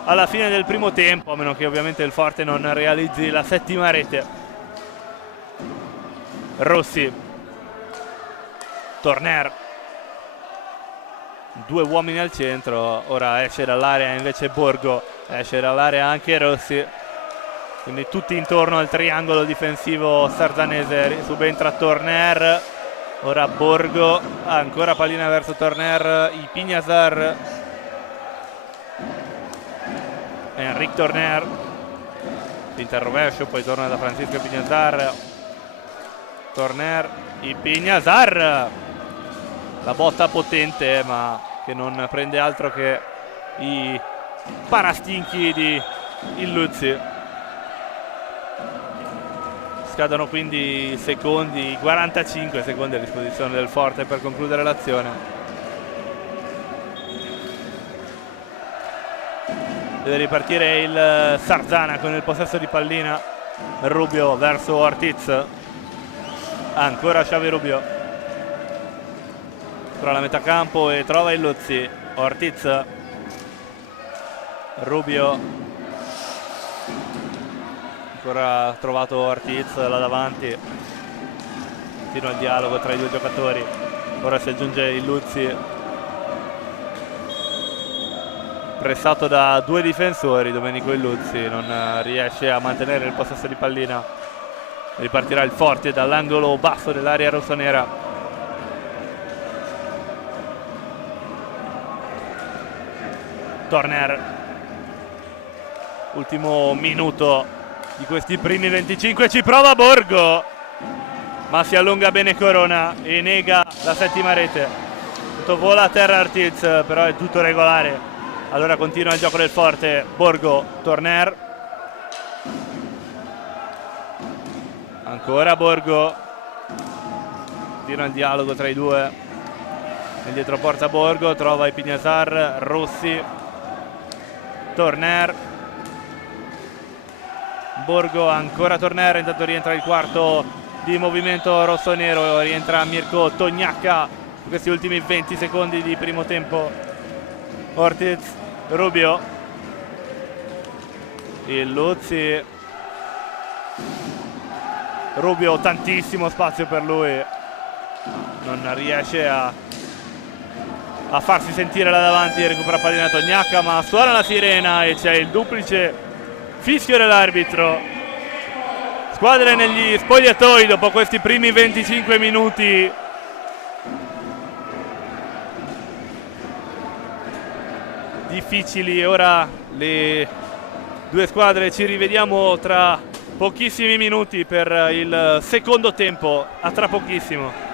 alla fine del primo tempo, a meno che ovviamente il Forte non realizzi la 7ª rete. Rossi, Torner, 2 uomini al centro, ora esce dall'area invece Borgo, esce dall'area anche Rossi, quindi tutti intorno al triangolo difensivo sarzanese. Subentra Torner, ora Borgo, ancora pallina verso Torner, i Pignasar, Enric Torner, finta il rovescio, poi torna da Francisco Pignasar, Torner, i Pignasar, la botta potente ma che non prende altro che i parastinchi di Illuzzi. Scadono quindi secondi, 45 secondi a disposizione del Forte per concludere l'azione. Deve ripartire il Sarzana con il possesso di pallina. Rubio verso Ortiz, ancora Xavi Rubio, tra la metà campo e trova Illuzzi. Ortiz, Rubio, ancora trovato Ortiz là davanti, continua il dialogo tra i 2 giocatori, ora si aggiunge Illuzzi pressato da 2 difensori. Domenico Illuzzi non riesce a mantenere il possesso di pallina Ripartirà il Forte dall'angolo basso dell'area rossonera. Turner, ultimo minuto di questi primi 25, ci prova Borgo, ma si allunga bene Corona e nega la settima rete. Vola a terra Artiz, però è tutto regolare. Allora continua il gioco del Forte. Borgo, Turner, ancora Borgo, continua il dialogo tra i due. Nel dietroporta Borgo trova Ipignazar, Rossi, Turner, Borgo, ancora Turner, intanto rientra il quarto di movimento rossonero, rientra Mirko Tognacca in questi ultimi 20 secondi di primo tempo. Ortiz, Rubio, il Luzzi, Rubio, tantissimo spazio per lui, non riesce a farsi sentire là davanti, recupera pallina Tognacca, ma suona la sirena e c'è il duplice fischio dell'arbitro. Squadre negli spogliatoi dopo questi primi 25 minuti. Difficili. Ora le due squadre ci rivediamo tra pochissimi minuti per il secondo tempo. A tra pochissimo.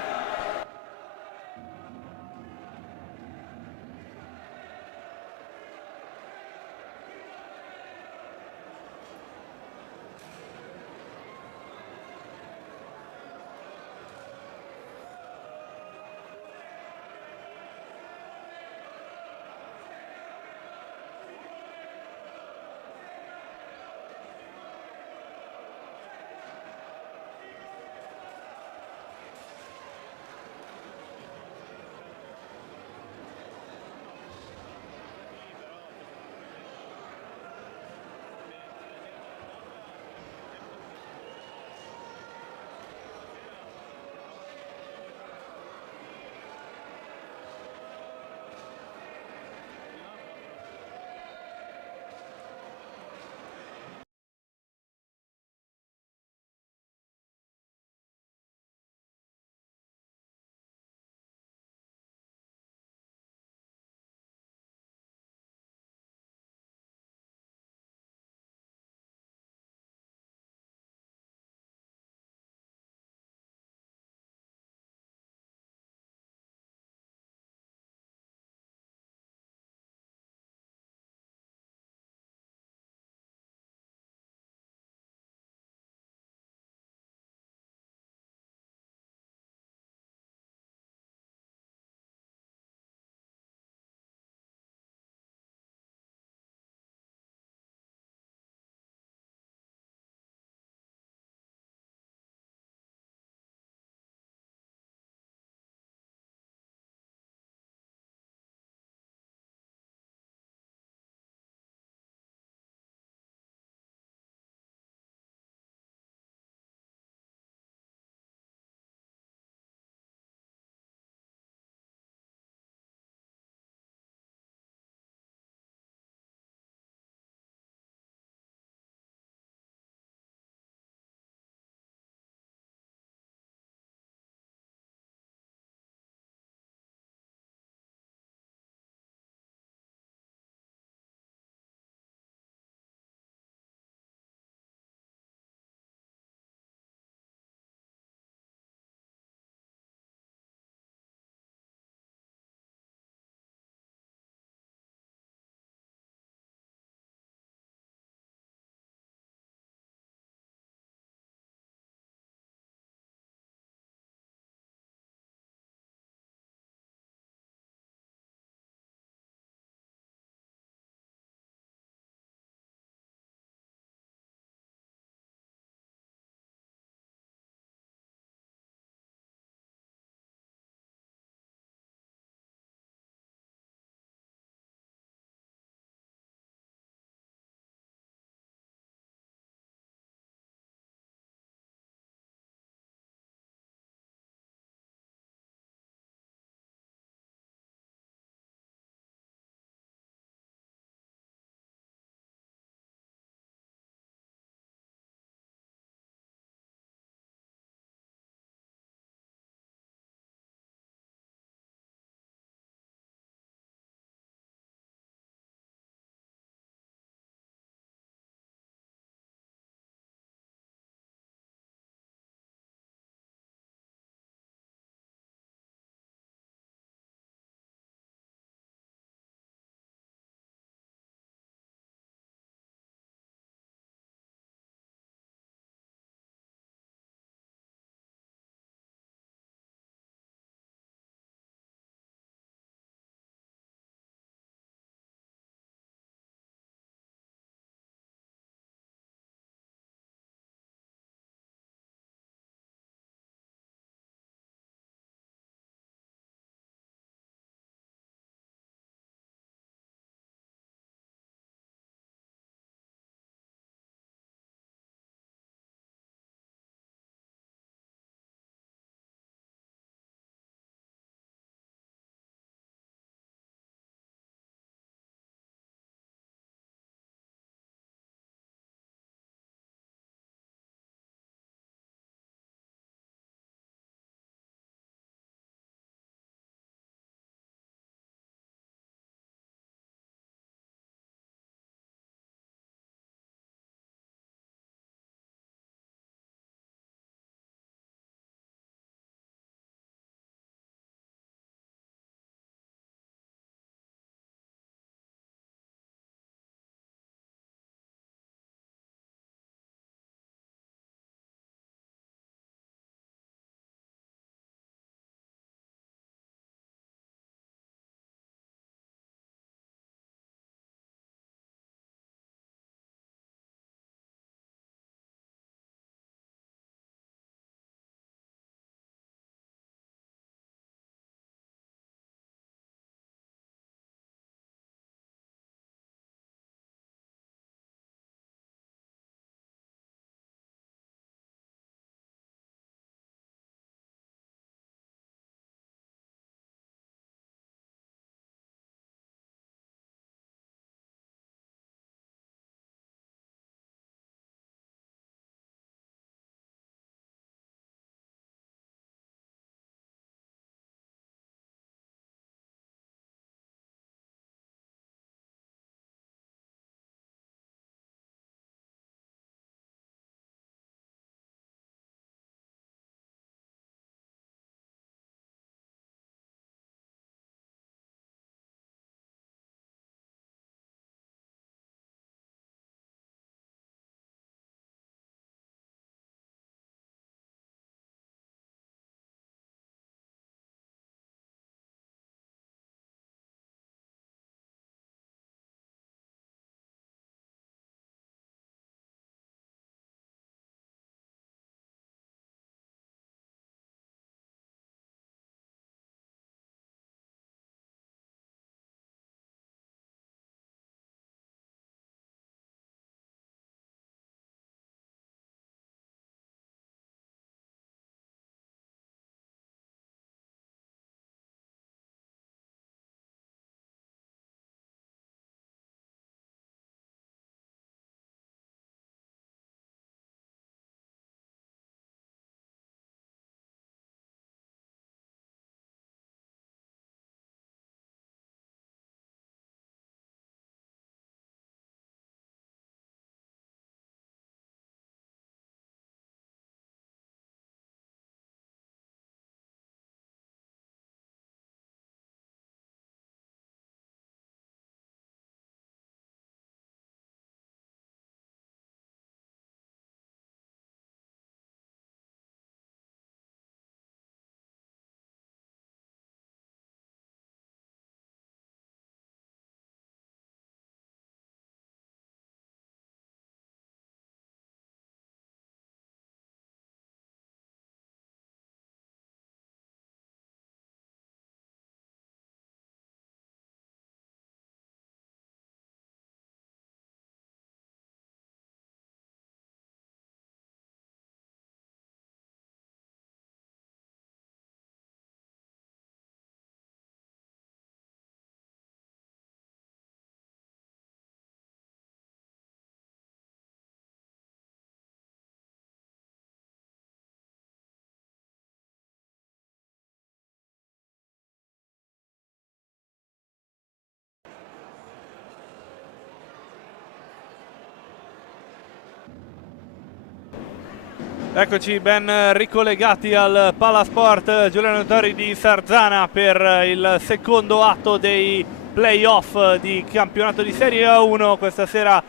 Eccoci ben ricollegati al Palasport Giuliano Tori di Sarzana per il secondo atto dei playoff di campionato di Serie 1. Questa sera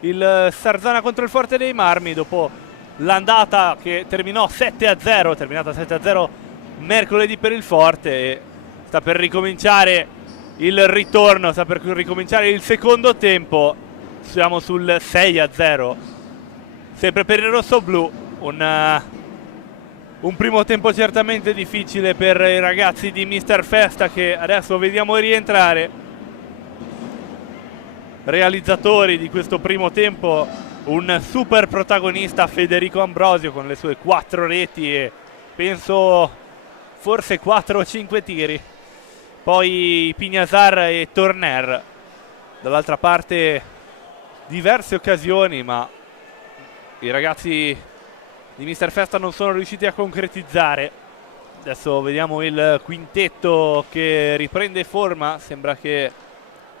il Sarzana contro il Forte dei Marmi, dopo l'andata che terminò 7-0, terminata 7-0 mercoledì per il Forte, e sta per ricominciare il ritorno, sta per ricominciare il secondo tempo. Siamo sul 6-0 sempre per il rossoblu. Un primo tempo certamente difficile per i ragazzi di Mister Festa, che adesso vediamo rientrare. Realizzatori di questo primo tempo un super protagonista, Federico Ambrosio, con le sue 4 reti e penso forse 4 o 5 tiri. Poi Pignasar e Torner. Dall'altra parte diverse occasioni, ma i ragazzi di Mister Festa non sono riusciti a concretizzare. Adesso vediamo il quintetto che riprende forma. Sembra che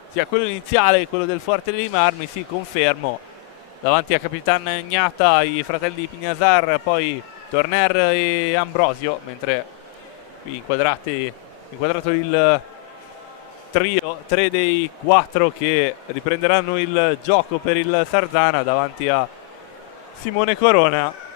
sia quello iniziale, quello del Forte dei Marmi. Sì, confermo. Davanti a Capitan Gnata i fratelli Pignasar, poi Torner e Ambrosio, mentre qui inquadrato il trio, 3 dei 4 che riprenderanno il gioco per il Sarzana davanti a Simone Corona.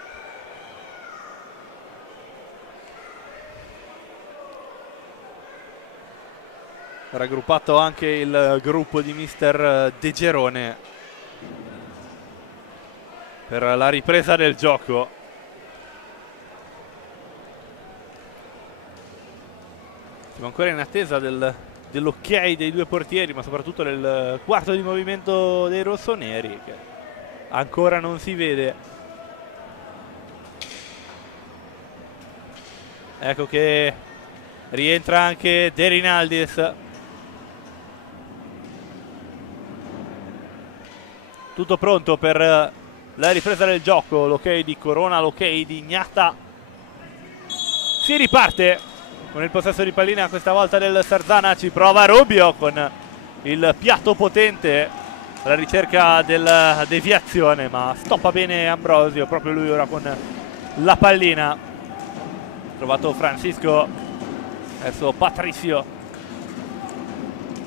Raggruppato anche il gruppo di Mister De Gerone per la ripresa del gioco. Siamo ancora in attesa dell'ok dei due portieri, ma soprattutto del quarto di movimento dei rossoneri, che ancora non si vede. Ecco che rientra anche De Rinaldis. Tutto pronto per la ripresa del gioco, l'ok di Corona, l'ok di Gnata. Si riparte con il possesso di pallina, questa volta del Sarzana. Ci prova Rubio con il piatto potente alla ricerca della deviazione, ma stoppa bene Ambrosio, proprio lui ora con la pallina. Trovato Francisco verso Patricio.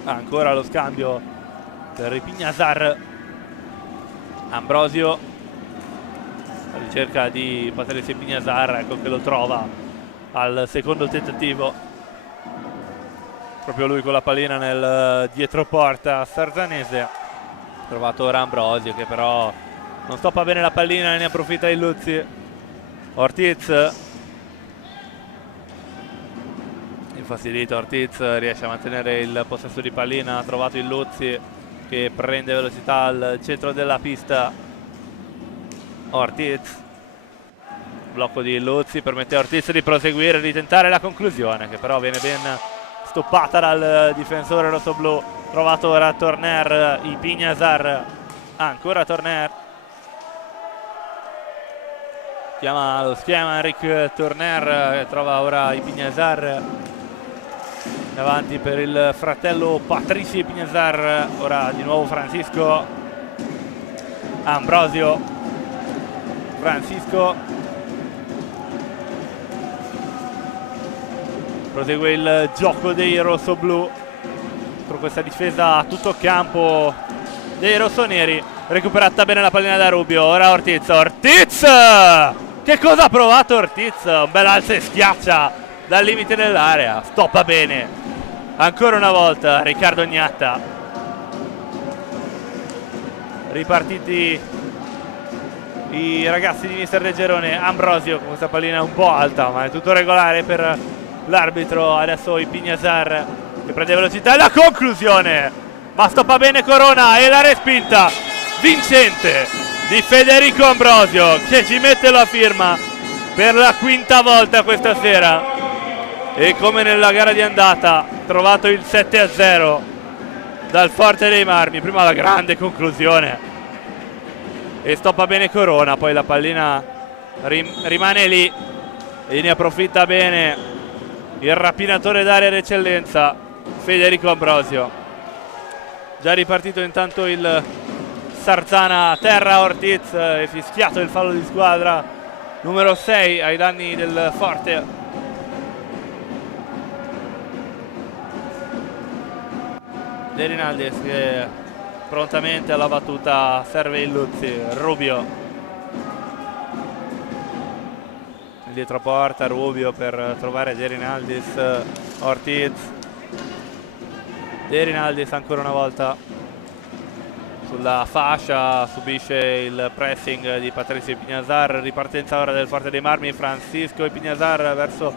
Ancora lo scambio per i Pignasar. Ambrosio alla ricerca di Patricio Pignasar, ecco che lo trova al secondo tentativo. Proprio lui con la pallina nel dietroporta sarzanese. Trovato ora Ambrosio, che però non stoppa bene la pallina e ne approfitta il Luzzi. Ortiz, infastidito Ortiz, riesce a mantenere il possesso di pallina. Ha trovato il Luzzi, che prende velocità al centro della pista. Ortiz, blocco di Luzzi, permette a Ortiz di proseguire, di tentare la conclusione, che però viene ben stoppata dal difensore rossoblu. Trovato ora Torner, i Pignasar. Ancora Torner, chiama lo schema Enric Torner, che trova ora i Pignasar. Davanti per il fratello Patricio Pignasar. Ora di nuovo Francisco. Ambrosio, Francisco, prosegue il gioco dei rossoblu contro questa difesa a tutto campo dei rossoneri. Recuperata bene la pallina da Rubio. Ora Ortiz. Che cosa ha provato Ortiz? Un bel alza e schiaccia dal limite dell'area. Stoppa bene ancora una volta Riccardo Gnata. Ripartiti i ragazzi di Mister De Gerone. Ambrosio con questa pallina un po' alta, ma è tutto regolare per l'arbitro. Adesso i Pignasar, che prende velocità e la conclusione, ma stoppa bene Corona, e la respinta vincente di Federico Ambrosio, che ci mette la firma per la quinta volta questa sera. E come nella gara di andata, trovato il 7-0 dal Forte dei Marmi. Prima la grande conclusione e stoppa bene Corona, poi la pallina rimane lì e ne approfitta bene il rapinatore d'area d'eccellenza Federico Ambrosio. Già ripartito intanto il Sarzana a terra. Ortiz, è fischiato il fallo di squadra numero 6 ai danni del Forte. De Rinaldis che prontamente alla battuta serve il Luzzi. Rubio dietro porta, Rubio per trovare De Rinaldis. Ortiz, De Rinaldis ancora una volta sulla fascia, subisce il pressing di Patricio Ipiñazar. Ripartenza ora del Forte dei Marmi. Francisco Ipiñazar verso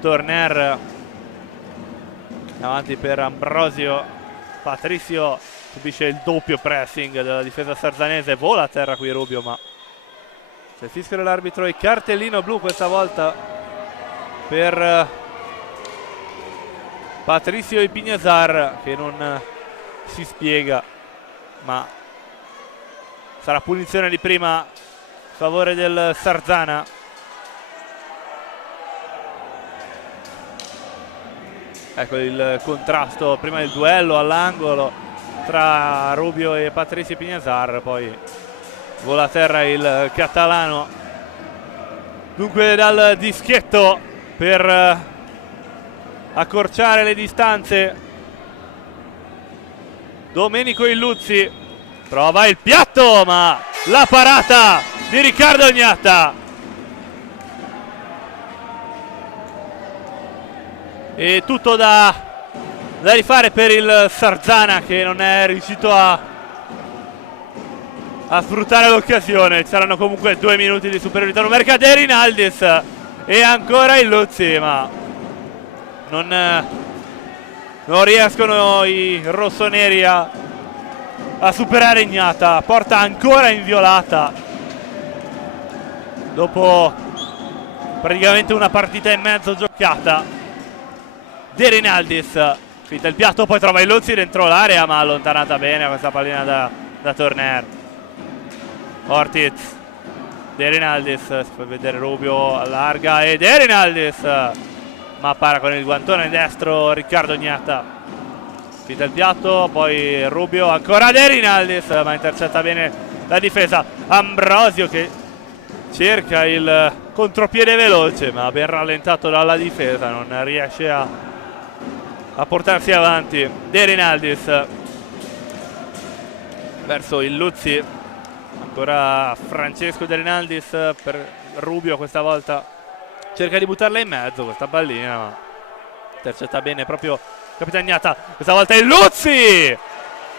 Torner, avanti per Ambrosio. Patricio subisce il doppio pressing della difesa sarzanese, vola a terra qui Rubio, ma c'è il fischio dell'arbitro e cartellino blu questa volta per Patricio Ipiñazar, che non si spiega, ma sarà punizione di prima a favore del Sarzana. Ecco il contrasto prima del duello all'angolo tra Rubio e Patricio Ipiñazar, poi vola a terra il catalano. Dunque dal dischetto per accorciare le distanze Domenico Illuzzi prova il piatto, ma la parata di Riccardo Ognata e tutto da rifare per il Sarzana, che non è riuscito a sfruttare l'occasione. Saranno comunque 2 minuti di superiorità numerica. De Rinaldis e ancora Illuzzi, ma non riescono i rossoneri a superare Ignata. Porta ancora inviolata dopo praticamente una partita e mezzo giocata. De Rinaldis finta il piatto, poi trova Illuzzi dentro l'area, ma allontanata bene questa pallina da Torner. Ortiz, De Rinaldis, si fa vedere Rubio, allarga e De Rinaldis, ma para con il guantone destro Riccardo Ognata. Finta il piatto, poi Rubio, ancora De Rinaldis, ma intercetta bene la difesa. Ambrosio che cerca il contropiede veloce, ma ben rallentato dalla difesa, non riesce a portarsi avanti. De Rinaldis verso Illuzzi, ancora Francesco De Rinaldis per Rubio, questa volta cerca di buttarla in mezzo questa pallina, ma intercetta bene proprio Capitagnata. Questa volta Illuzzi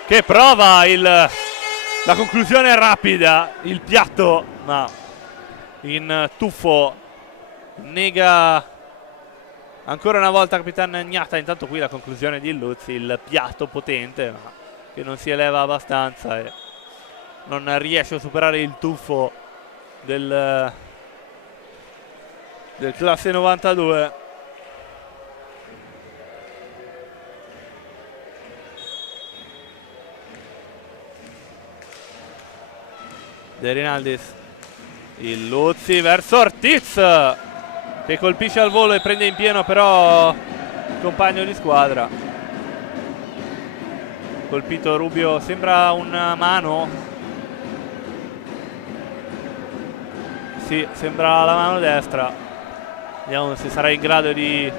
che prova la conclusione rapida, il piatto, ma in tuffo nega ancora una volta Capitagnata. Intanto qui la conclusione di Illuzzi, il piatto potente, ma che non si eleva abbastanza e non riesce a superare il tuffo del classe 92. De Rinaldis, Illuzzi verso Ortiz che colpisce al volo e prende in pieno però il compagno di squadra. Colpito Rubio, sembra una mano. Sì, sembra la mano destra. Vediamo se sarà in grado di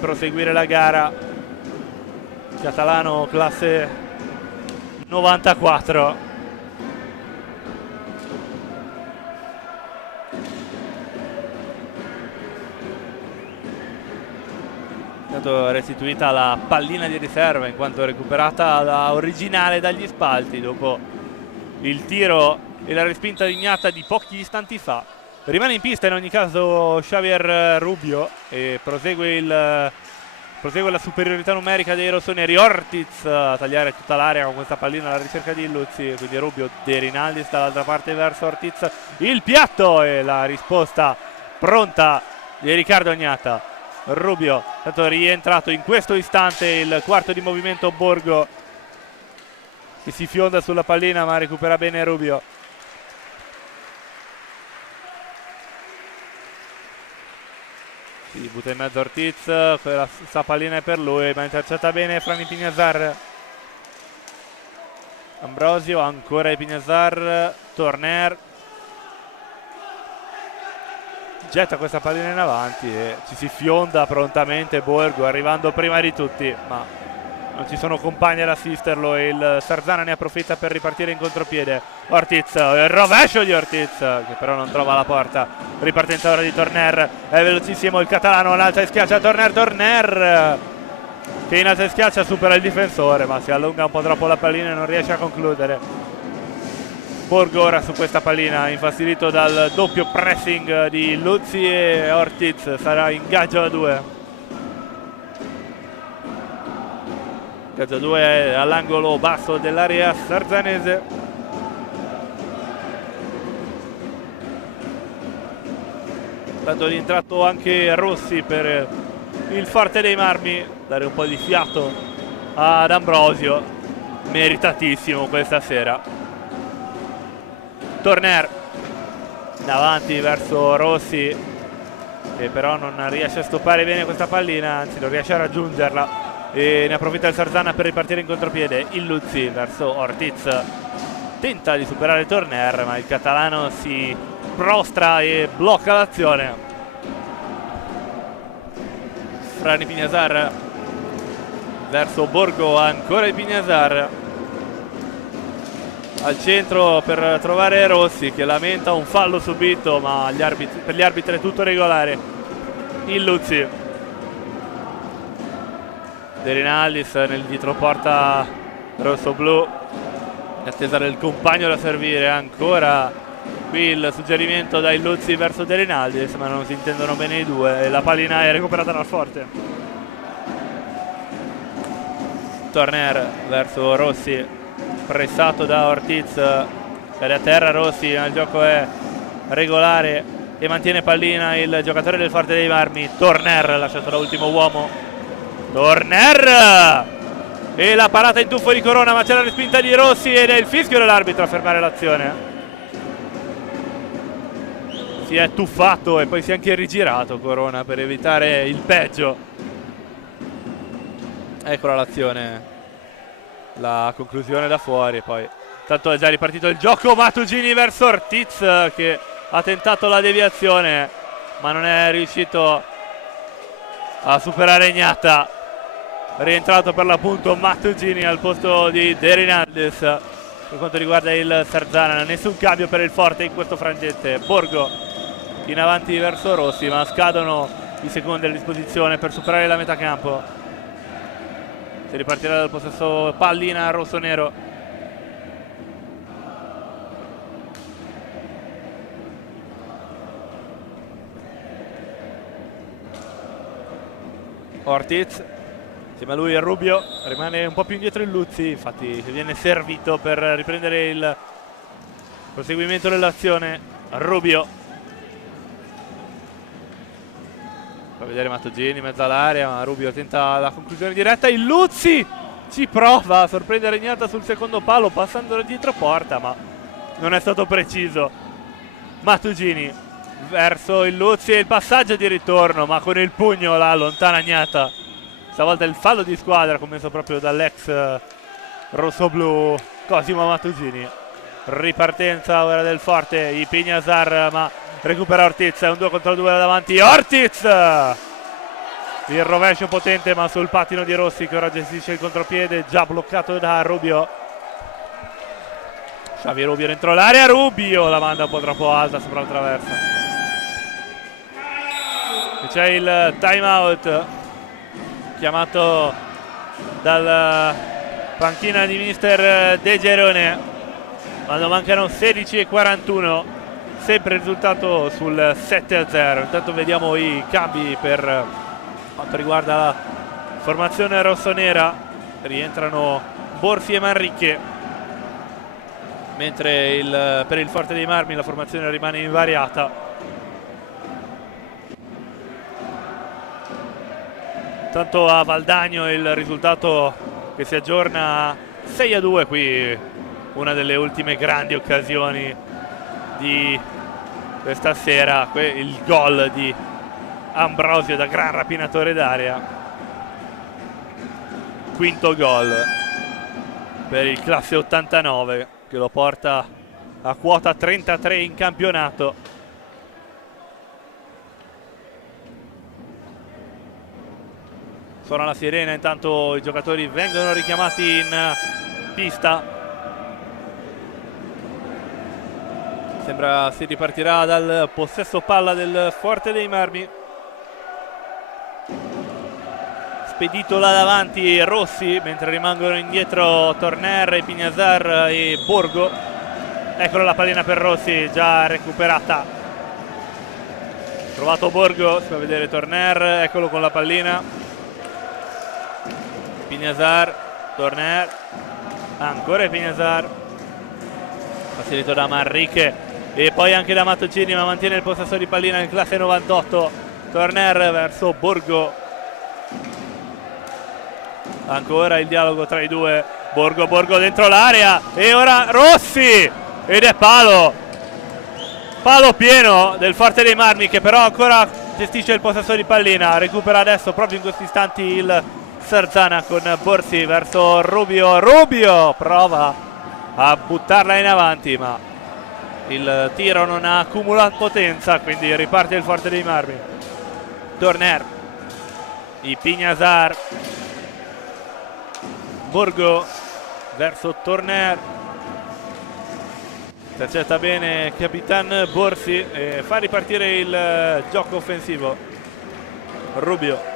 proseguire la gara. Catalano classe 94. Restituita la pallina di riserva in quanto recuperata da originale dagli spalti dopo il tiro e la respinta di Ignata di pochi istanti fa. Rimane in pista in ogni caso Xavier Rubio e prosegue la superiorità numerica dei rossoneri. Ortiz a tagliare tutta l'area con questa pallina alla ricerca di Illuzzi, quindi Rubio. De Rinaldis dall'altra parte verso Ortiz, il piatto e la risposta pronta di Riccardo Ognata. Rubio, tanto rientrato in questo istante il quarto di movimento Borgo, che si fionda sulla pallina ma recupera bene Rubio. Si butta in mezzo Ortiz, questa pallina è per lui, ma intercetta bene Fran Ipiñazar. Ambrosio, ancora Ipiñazar, Torner, getta questa pallina in avanti e ci si fionda prontamente Borgo, arrivando prima di tutti, ma non ci sono compagni ad assisterlo e il Sarzana ne approfitta per ripartire in contropiede. Ortiz, il rovescio di Ortiz che però non trova la porta. Ripartenza ora di Torner, è velocissimo il catalano, un'alta e schiaccia Torner che in alta e schiaccia supera il difensore, ma si allunga un po' troppo la pallina e non riesce a concludere. Borgo ora su questa pallina, infastidito dal doppio pressing di Luzzi, e Ortiz sarà in gaggio a 2. Gaggio 2 all'angolo basso dell'area sarzanese. Dato l'intratto anche Rossi per il Forte dei Marmi, dare un po' di fiato ad Ambrosio, meritatissimo questa sera. Torner davanti verso Rossi, che però non riesce a stoppare bene questa pallina, anzi non riesce a raggiungerla, e ne approfitta il Sarzana per ripartire in contropiede. Il Luzzi verso Ortiz, tenta di superare Torner, ma il catalano si prostra e blocca l'azione. Frani Pignasar verso Borgo, ancora il Pignasar al centro per trovare Rossi, che lamenta un fallo subito, ma per gli arbitri è tutto regolare. Il Luzzi, De Rinaldis nel dietroporta rosso-blu, in attesa del compagno da servire. Ancora qui il suggerimento dai Luzzi verso De Rinaldis, ma non si intendono bene i due e la pallina è recuperata dal Forte. Torner verso Rossi, pressato da Ortiz, cade a terra Rossi, ma il gioco è regolare e mantiene pallina il giocatore del Forte dei Marmi. Torner lasciato da ultimo uomo. Torner e la parata in tuffo di Corona, ma c'è la respinta di Rossi ed è il fischio dell'arbitro a fermare l'azione. Si è tuffato e poi si è anche rigirato Corona per evitare il peggio. Eccola l'azione, la conclusione da fuori. Poi tanto è già ripartito il gioco. Matugini verso Ortiz, che ha tentato la deviazione ma non è riuscito a superare Ignata. Rientrato per l'appunto Matugini al posto di De Rinaldis. Per quanto riguarda il Sarzana, nessun cambio per il Forte in questo frangente. Borgo in avanti verso Rossi, ma scadono i secondi a disposizione per superare la metà campo. Si ripartirà dal possesso pallina rosso-nero. Ortiz, insieme a lui il Rubio, rimane un po' più indietro il Luzzi, infatti viene servito per riprendere il proseguimento dell'azione. Rubio, fa vedere Matugini in mezzo all'area, ma Rubio tenta la conclusione diretta. Il Luzzi ci prova a sorprendere Ignata sul secondo palo passando dietro porta, ma non è stato preciso. Matugini verso il Luzzi e il passaggio di ritorno, ma con il pugno la allontana Ignata. Stavolta il fallo di squadra commesso proprio dall'ex rossoblu Cosimo Matugini. Ripartenza ora del Forte, i Pignasar, ma recupera Ortiz, è un 2 contro 2 da davanti. Ortiz, il rovescio potente ma sul pattino di Rossi, che ora gestisce il contropiede, già bloccato da Rubio. Xavi Rubio dentro l'area, Rubio la manda un po' troppo alta sopra la traversa. C'è il time out chiamato dal panchina di mister De Gerone quando mancano 16:41, sempre il risultato sul 7-0. Intanto vediamo i cambi per quanto riguarda la formazione rossonera. Rientrano Borfi e Manricche, mentre per il Forte dei Marmi la formazione rimane invariata. Tanto a Valdagno il risultato che si aggiorna a 6-2, qui una delle ultime grandi occasioni di questa sera, il gol di Ambrosio da gran rapinatore d'aria, quinto gol per il classe 89 che lo porta a quota 33 in campionato. Suona la sirena, intanto i giocatori vengono richiamati in pista. Sembra si ripartirà dal possesso palla del Forte dei Marmi. Spedito là davanti Rossi, mentre rimangono indietro Torner, e Pignazar e Borgo. Eccola la pallina per Rossi, già recuperata. Trovato Borgo, si fa vedere Torner, eccolo con la pallina. Pignazar, Torner, ancora Pignazar, facilito da Manrique e poi anche da Mattocini, ma mantiene il possesso di pallina in classe 98. Torner verso Borgo, ancora il dialogo tra i due. Borgo dentro l'area e ora Rossi, ed è palo pieno del Forte dei Marmi, che però ancora gestisce il possesso di pallina. Recupera adesso proprio in questi istanti il Sarzana con Borsi verso Rubio prova a buttarla in avanti, ma il tiro non ha accumulato potenza, quindi riparte il Forte dei Marmi. Torner, i Pignazar, Borgo verso Torner, intercetta bene Capitan Borsi e fa ripartire il gioco offensivo. Rubio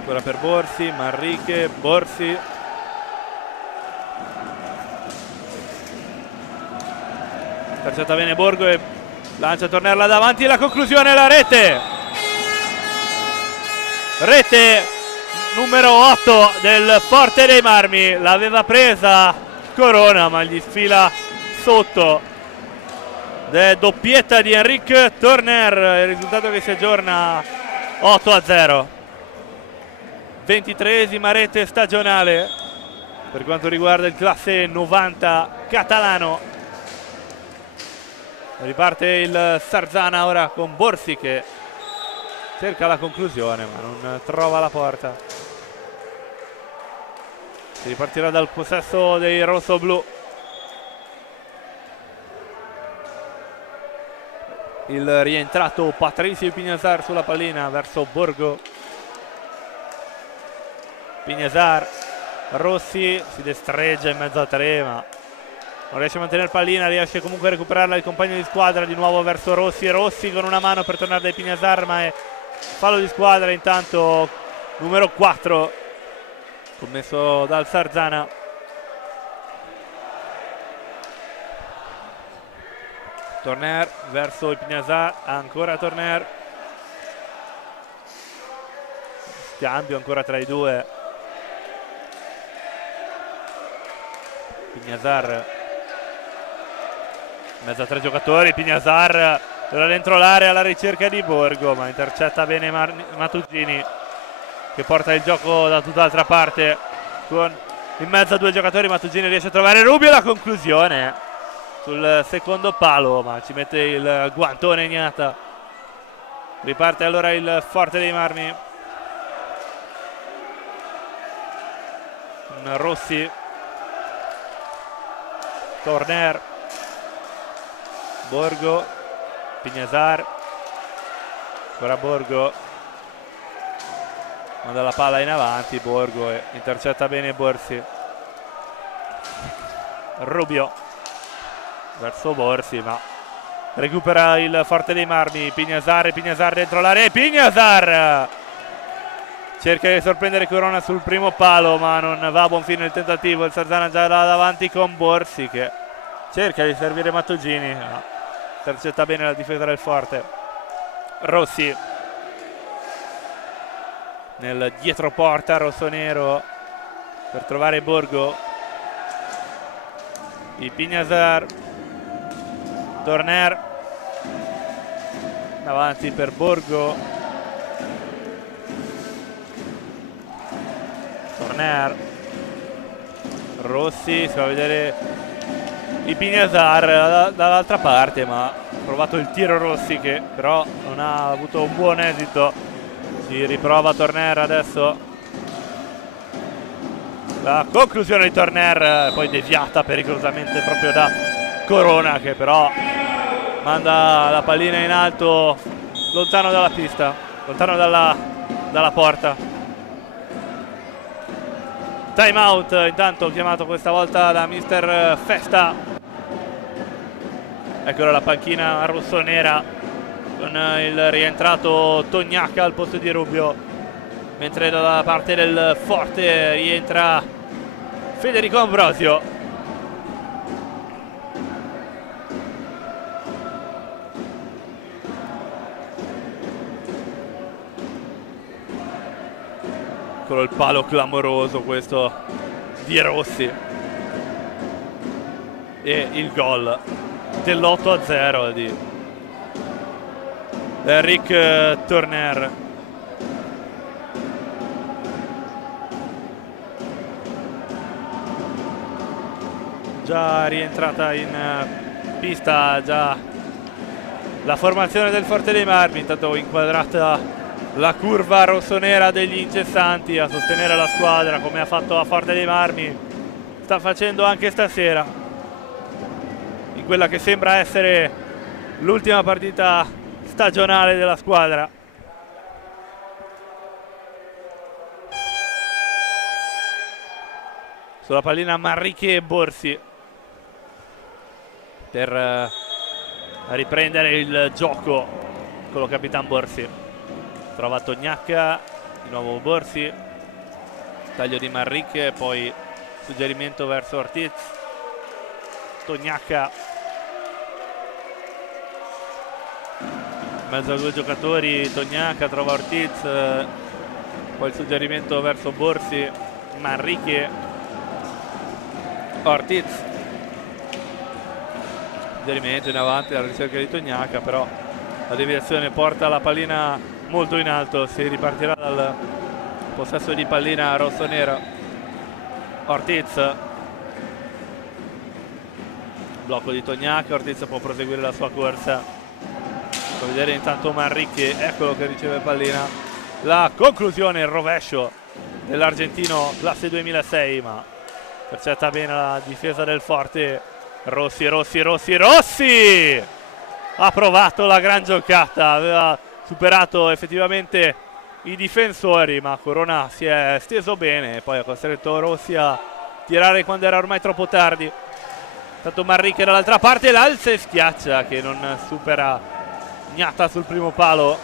ancora per Borsi, Manrique, Borsi, intercetta bene Borgo e lancia Torner là davanti, la conclusione, la rete numero 8 del Forte dei Marmi. L'aveva presa Corona, ma gli sfila sotto. Doppietta di Enric Torner, il risultato che si aggiorna 8-0. 23esima rete stagionale per quanto riguarda il classe 90 catalano. Riparte il Sarzana ora con Borsi che cerca la conclusione ma non trova la porta. Si ripartirà dal possesso dei rossoblu. Il rientrato Patricio Pignazar sulla pallina verso Borgo. Pignazar, Rossi si destreggia in mezzo a tre ma non riesce a mantenere pallina, riesce comunque a recuperarla il compagno di squadra, di nuovo verso Rossi con una mano per tornare dai Pignazar, ma è fallo di squadra. Intanto numero 4 commesso dal Sarzana. Torner verso il Pignazar, ancora Torner, scambio ancora tra i due. Pignazar in mezzo a tre giocatori, Pignazar da dentro l'area alla ricerca di Borgo, ma intercetta bene Mattugini che porta il gioco da tutt'altra parte. Con in mezzo a due giocatori Mattugini riesce a trovare Rubio, la conclusione sul secondo palo, ma ci mette il guantone Ignata. Riparte allora il Forte dei Marmi. Rossi, Torner, Borgo, Pignazar, ancora Borgo, manda la palla in avanti Borgo e intercetta bene Borsi. Rubio verso Borsi, ma recupera il Forte dei Marmi. Pignazar dentro l'area e Pignazar cerca di sorprendere Corona sul primo palo, ma non va a buon fine il tentativo. Il Sarzana già là davanti con Borsi che cerca di servire Mattugini, ma intercetta bene la difesa del Forte. Rossi nel dietroporta rossonero per trovare Borgo. I Pignazar, Torner davanti per Borgo. Torner, Rossi, si va a vedere i Pignazar dall'altra parte, ma ha provato il tiro Rossi che però non ha avuto un buon esito. Si riprova Torner adesso, la conclusione di Torner poi deviata pericolosamente proprio da Corona, che però manda la pallina in alto lontano dalla pista, lontano dalla dalla porta. Time out intanto chiamato questa volta da mister Festa. Eccola la panchina rossonera con il rientrato Tognacca al posto di Rubio, mentre dalla parte del Forte rientra Federico Ambrosio. Eccolo il palo clamoroso questo di Rossi e il gol dell'8-0 di Eric Turner. Già rientrata in pista già la formazione del Forte dei Marmi, intanto inquadrata la curva rossonera degli incessanti a sostenere la squadra come ha fatto a Forte dei Marmi, sta facendo anche stasera in quella che sembra essere l'ultima partita stagionale della squadra. Sulla pallina Manrique e Borsi per riprendere il gioco con lo Capitan Borsi. Trova Tognacca, di nuovo Borsi, taglio di Manrique, poi suggerimento verso Ortiz. Tognacca in mezzo a due giocatori, Tognacca trova Ortiz, poi il suggerimento verso Borsi, Manrique, Ortiz, suggerimento in avanti alla ricerca di Tognacca, però la deviazione porta la pallina molto in alto, si ripartirà dal possesso di pallina rossonera. Ortiz, blocco di Tognacca, Ortiz può proseguire la sua corsa. Fa vedere intanto Manrique, eccolo che riceve pallina. La conclusione, il rovescio dell'argentino classe 2006, ma intercetta bene la difesa del Forte. Rossi, Rossi, Rossi, Rossi! Ha provato la gran giocata, aveva superato effettivamente i difensori, ma Corona si è steso bene e poi ha costretto Rossi a tirare quando era ormai troppo tardi. Tanto Manrique dall'altra parte, l'alza e schiaccia che non supera Gnata sul primo palo.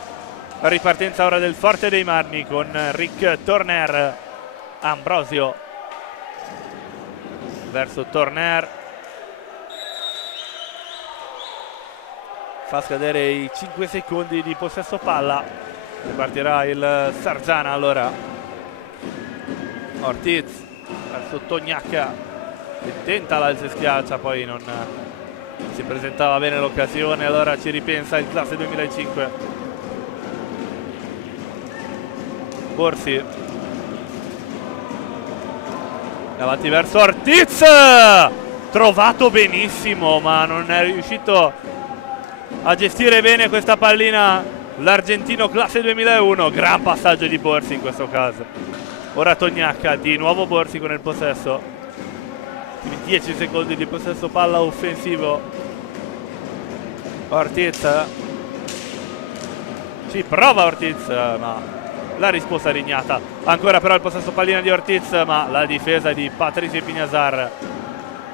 La ripartenza ora del Forte dei Marmi con Rick Turner. Ambrosio verso Turner, fa scadere i 5 secondi di possesso palla, ripartirà il Sarzana. Allora Ortiz verso Tognacca che tenta l'alza e schiaccia, poi non si presentava bene l'occasione, allora ci ripensa il classe 2005. Borsi avanti verso Ortiz, trovato benissimo ma non è riuscito a gestire bene questa pallina l'argentino classe 2001. Gran passaggio di Borsi in questo caso. Ora Tognacca, di nuovo Borsi con il possesso, 10 secondi di possesso palla offensivo. Ortiz, ci prova Ortiz ma la risposta rignata. Ancora però il possesso pallina di Ortiz, ma la difesa di Patricio Ipiñazar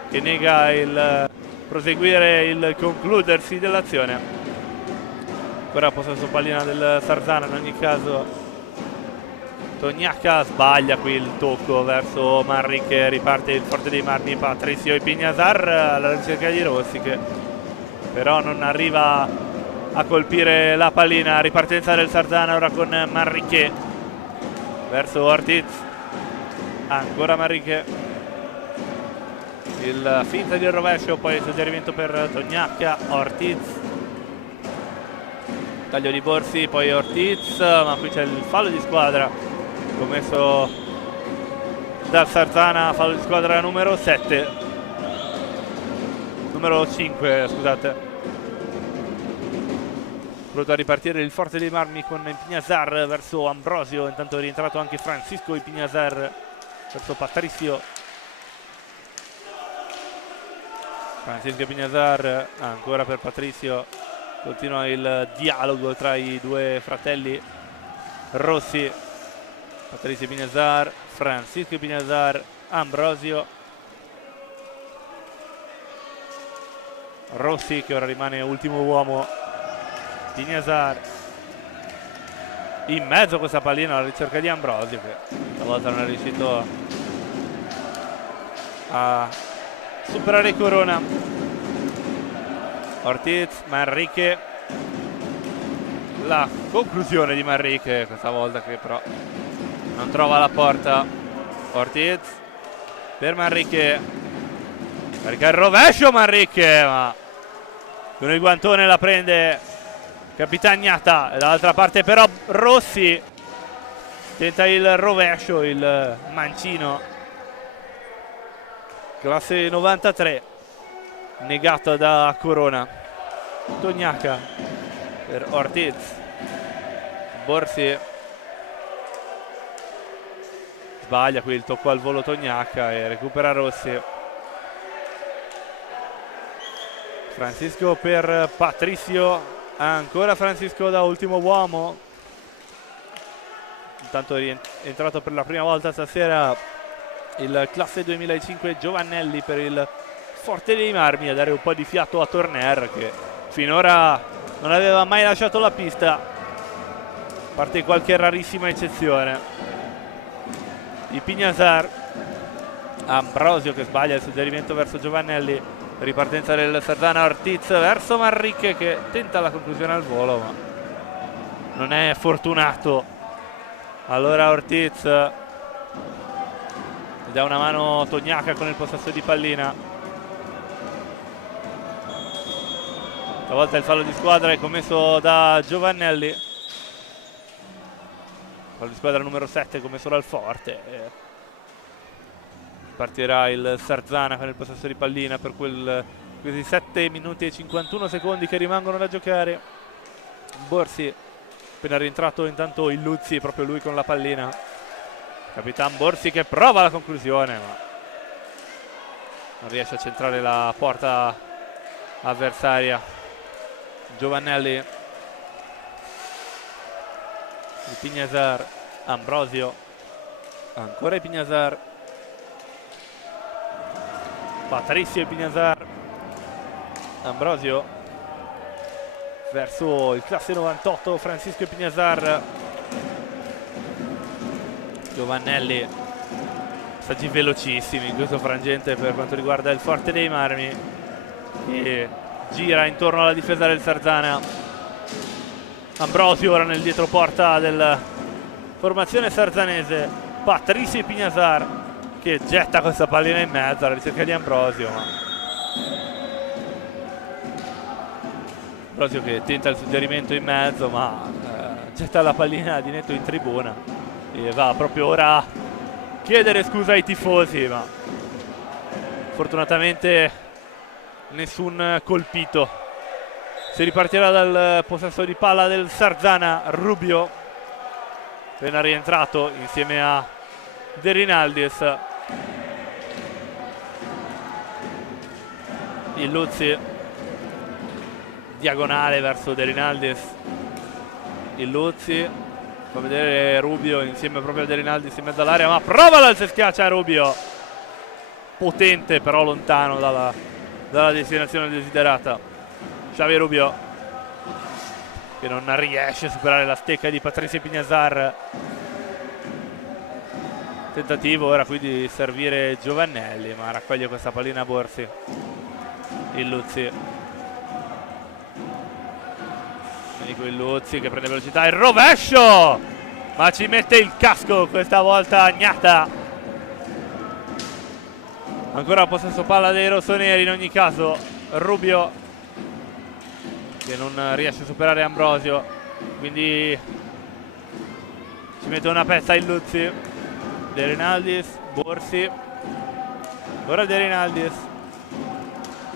che nega il proseguire, il concludersi dell'azione. Ancora possesso pallina del Sarzana, in ogni caso Tognacca sbaglia qui il tocco verso Manrique, riparte il Forte dei Marmi. Patricio Ipiñazar alla ricerca di Rossi che però non arriva a colpire la pallina. Ripartenza del Sarzana ora con Manrique verso Ortiz, ancora Manrique, il finta di rovescio, poi il suggerimento per Tognacca. Ortiz, taglio di Borsi, poi Ortiz, ma qui c'è il fallo di squadra commesso dal Sarzana, fallo di squadra numero 7, numero 5 scusate. Pronto a ripartire il Forte dei Marmi con Ipiñazar verso Ambrosio, intanto è rientrato anche Francisco Ipiñazar verso Patricio. Francisco Ipiñazar ancora per Patricio, continua il dialogo tra i due fratelli Rossi. Patrizio Pignazar, Francisco Pignazar, Ambrosio, Rossi che ora rimane ultimo uomo, Pignazar in mezzo a questa pallina alla ricerca di Ambrosio che stavolta non è riuscito a superare Corona. Ortiz, Manrique, la conclusione di Manrique questa volta che però non trova la porta. Ortiz per Manrique, carica il rovescio Manrique, ma con il guantone la prende Capitagnata. E dall'altra parte però Rossi tenta il rovescio, il mancino, classe 93, negato da Corona. Tognaca per Ortiz, Borsi sbaglia qui il tocco al volo Tognaca e recupera Rossi. Francisco per Patrizio, ancora Francisco da ultimo uomo. Intanto è entrato per la prima volta stasera il classe 2005 Giovannelli per il Forte dei Marmi, a dare un po' di fiato a Torner che finora non aveva mai lasciato la pista, a parte qualche rarissima eccezione. Di Pignazar, Ambrosio che sbaglia il suggerimento verso Giovannelli, ripartenza del Sarzana. Ortiz verso Manrique che tenta la conclusione al volo ma non è fortunato. Allora Ortiz gli dà una mano Tognaca con il possesso di pallina. Stavolta il fallo di squadra è commesso da Giovannelli, fallo di squadra numero 7 commesso dal Forte. Partirà il Sarzana con il possesso di pallina per questi 7 minuti e 51 secondi che rimangono da giocare. Borsi appena rientrato, intanto il Luzzi, proprio lui con la pallina. Capitan Borsi che prova la conclusione ma non riesce a centrare la porta avversaria. Giovannelli di Pignazar, Ambrosio, ancora Pignazar, Patrizio Pignazar, Ambrosio verso il classe 98 Francisco Pignazar. Giovannelli, passaggi velocissimi in questo frangente per quanto riguarda il Forte dei Marmi, che gira intorno alla difesa del Sarzana. Ambrosio ora nel dietroporta della formazione sarzanese. Patrizio Pignazar che getta questa pallina in mezzo alla ricerca di Ambrosio, ma Ambrosio che tenta il suggerimento in mezzo ma getta la pallina di netto in tribuna e va proprio ora a chiedere scusa ai tifosi, ma fortunatamente nessun colpito. Si ripartirà dal possesso di palla del Sarzana. Rubio appena rientrato insieme a De Rinaldis. Il Luzzi diagonale verso De Rinaldis. Il Luzzi fa vedere Rubio insieme proprio a De Rinaldis in mezzo all'area, ma prova l'alza e schiaccia Rubio, potente però lontano dalla destinazione desiderata. Xavi Rubio che non riesce a superare la stecca di Patrizio Pignazar. Tentativo ora qui di servire Giovannelli ma raccoglie questa pallina Borsi. Il Luzzi, il Luzzi che prende velocità, il rovescio ma ci mette il casco questa volta Gnata. Ancora possesso palla dei rossoneri in ogni caso. Rubio che non riesce a superare Ambrosio, quindi ci mette una pezza il Luzzi. De Rinaldis, Borsi, ora De Rinaldis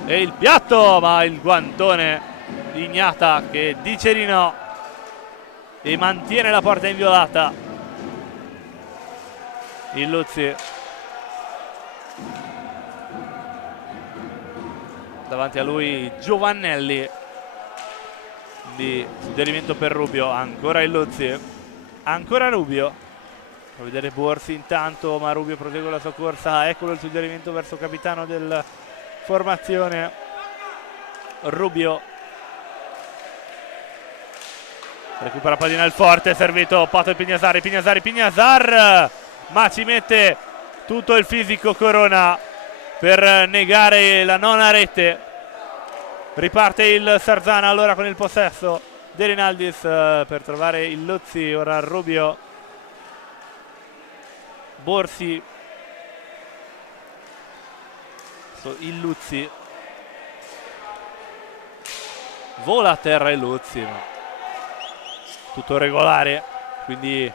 e il piatto, ma il guantone di Gnata che dice di no e mantiene la porta inviolata. Il Luzzi davanti a lui Giovannelli, di suggerimento per Rubio. Ancora il Luzzi, ancora Rubio a vedere Borsi intanto, ma Rubio prosegue la sua corsa. Eccolo il suggerimento verso capitano della formazione, Rubio. Recupera pallina il forte, servito Pato e Pignasar, ma ci mette tutto il fisico Corona per negare la nona rete. Riparte il Sarzana allora con il possesso. De Rinaldis per trovare il Luzzi, ora Rubio, Borsi, il Luzzi, vola a terra il Luzzi, ma tutto regolare, quindi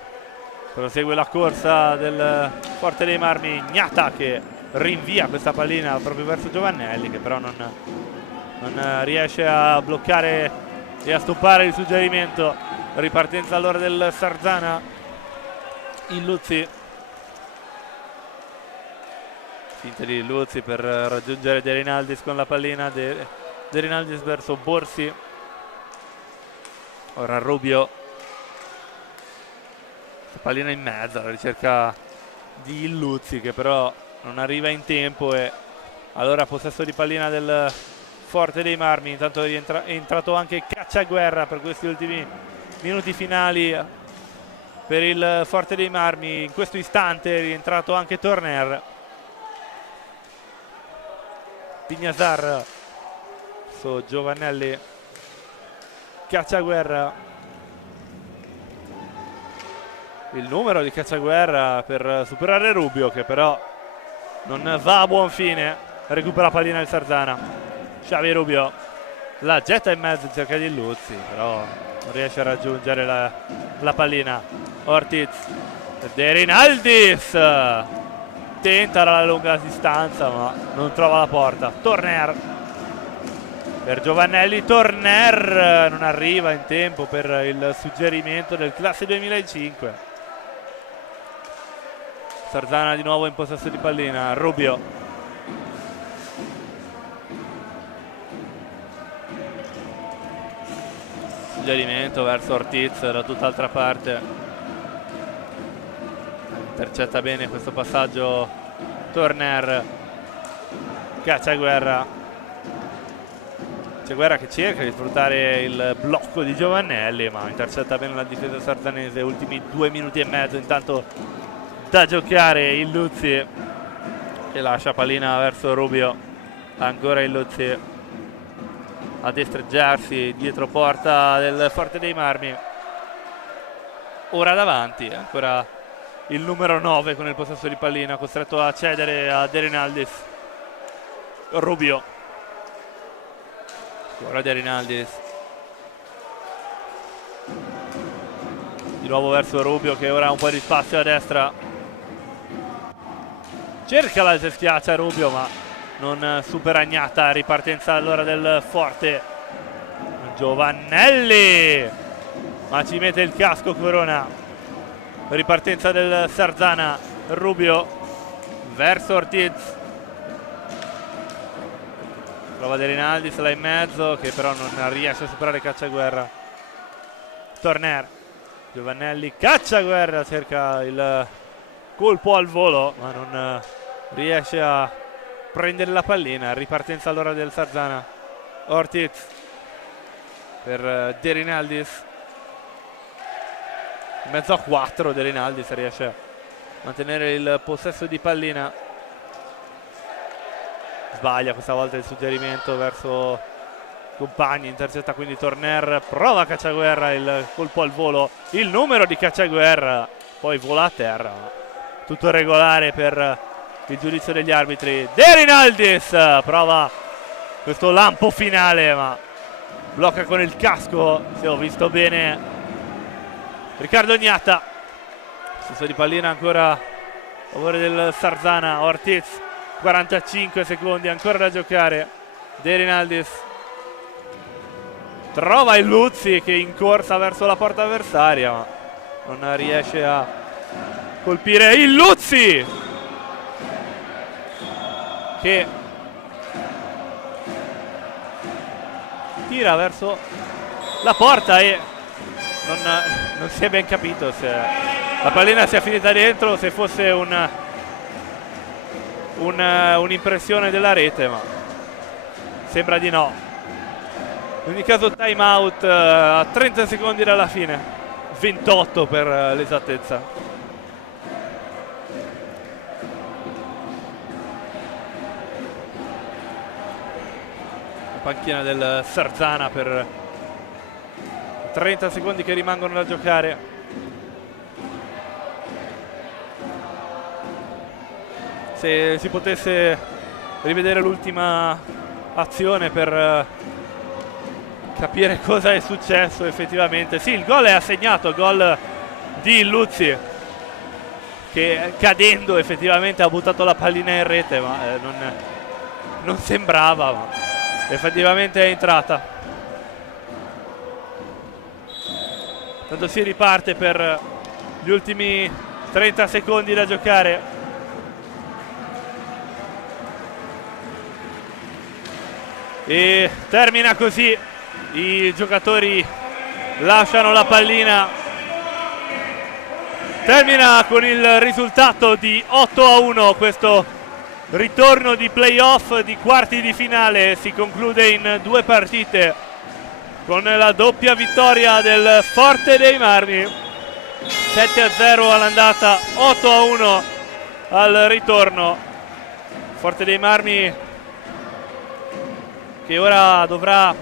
prosegue la corsa del Forte dei Marmi. Gnata che rinvia questa pallina proprio verso Giovannelli, che però non riesce a bloccare e a stoppare il suggerimento. Ripartenza allora del Sarzana, il Luzzi, finta di Luzzi per raggiungere De Rinaldis con la pallina. De Rinaldis verso Borsi, ora Rubio, pallina in mezzo alla ricerca di Luzzi, che però non arriva in tempo, e allora possesso di pallina del Forte dei Marmi. Intanto è entrato anche Cacciaguerra per questi ultimi minuti finali per il Forte dei Marmi. In questo istante è rientrato anche Torner. Pignasar su Giovannelli, Cacciaguerra, il numero di Cacciaguerra per superare Rubio, che però non va a buon fine. Recupera la pallina il Sarzana, Xavi Rubio la getta in mezzo in cerca di Luzzi, però non riesce a raggiungere la pallina. Ortiz, De Rinaldis tenta la lunga distanza ma non trova la porta. Torner per Giovannelli, Torner non arriva in tempo per il suggerimento del classe 2005. Sarzana di nuovo in possesso di pallina, Rubio, suggerimento verso Ortiz da tutt'altra parte, intercetta bene questo passaggio Torner. Cacciaguerra che cerca di sfruttare il blocco di Giovannelli, ma intercetta bene la difesa sarzanese. Ultimi 2 minuti e mezzo intanto da giocare il Luzzi, e lascia pallina verso Rubio. Ancora il Luzzi a destreggiarsi dietro porta del Forte dei Marmi. Ora davanti ancora il numero 9 con il possesso di pallina, costretto a cedere a De Rinaldis. Rubio, ora De Rinaldis di nuovo verso Rubio, che ora ha un po' di spazio a destra, cerca la schiaccia Rubio ma non supera Gnata. Ripartenza allora del Forte, Giovannelli, ma ci mette il casco Corona. Ripartenza del Sarzana, Rubio verso Ortiz, prova De Rinaldis là in mezzo, che però non riesce a superare Cacciaguerra. Torner, Giovannelli, Cacciaguerra cerca il colpo al volo ma non riesce a prendere la pallina. Ripartenza allora del Sarzana, Ortiz per De Rinaldis, in mezzo a 4 De Rinaldis riesce a mantenere il possesso di pallina. Sbaglia questa volta il suggerimento verso compagni, intercetta quindi Torner, prova Cacciaguerra, il colpo al volo, il numero di Cacciaguerra poi vola a terra. Tutto regolare per il giudizio degli arbitri. De Rinaldis prova questo lampo finale ma blocca con il casco, se ho visto bene, Riccardo Gnata. Possesso di pallina ancora a favore del Sarzana. Ortiz, 45 secondi ancora da giocare. De Rinaldis trova il Luzzi che in corsa verso la porta avversaria ma non riesce a colpire il Luzzi, che tira verso la porta e non si è ben capito se la pallina sia finita dentro, se fosse un'impressione della rete, ma sembra di no. In ogni caso time out a 30 secondi dalla fine, 28 per l'esattezza. La panchina del Sarzana per 30 secondi che rimangono da giocare. Se si potesse rivedere l'ultima azione per capire cosa è successo effettivamente. Sì, il gol è assegnato, il gol di Luzzi, che cadendo effettivamente ha buttato la pallina in rete, ma non sembrava, ma effettivamente è entrata. Tanto si riparte per gli ultimi 30 secondi da giocare. E termina così, i giocatori lasciano la pallina, termina con il risultato di 8-1 questo ritorno di playoff di quarti di finale. Si conclude in 2 partite con la doppia vittoria del Forte dei Marmi, 7-0 all'andata, 8-1 al ritorno. Forte dei Marmi che ora dovrà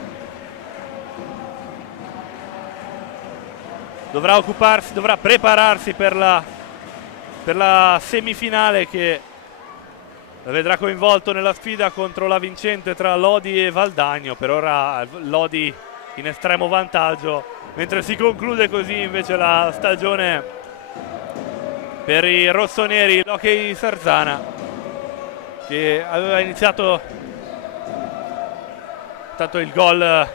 prepararsi per la semifinale, che vedrà coinvolto nella sfida contro la vincente tra Lodi e Valdagno. Per ora Lodi in estremo vantaggio, mentre si conclude così invece la stagione per i rossoneri. L'Hockey Sarzana, che aveva iniziato tanto il gol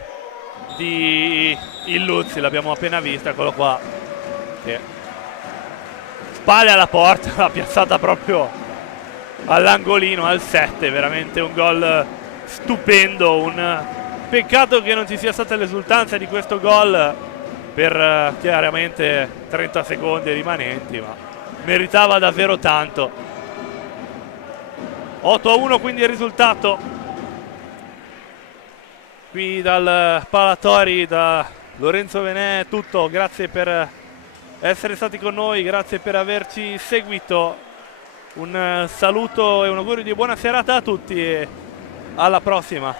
di Illuzzi, l'abbiamo appena visto, eccolo qua, che spalle alla porta, l'ha piazzata proprio all'angolino, al 7, veramente un gol stupendo. Un peccato che non ci sia stata l'esultanza di questo gol per chiaramente 30 secondi rimanenti, ma meritava davvero tanto. 8-1 quindi il risultato. Qui dal Palatori, da Lorenzo Venè è tutto. Grazie per essere stati con noi, grazie per averci seguito. Un saluto e un augurio di buona serata a tutti e alla prossima.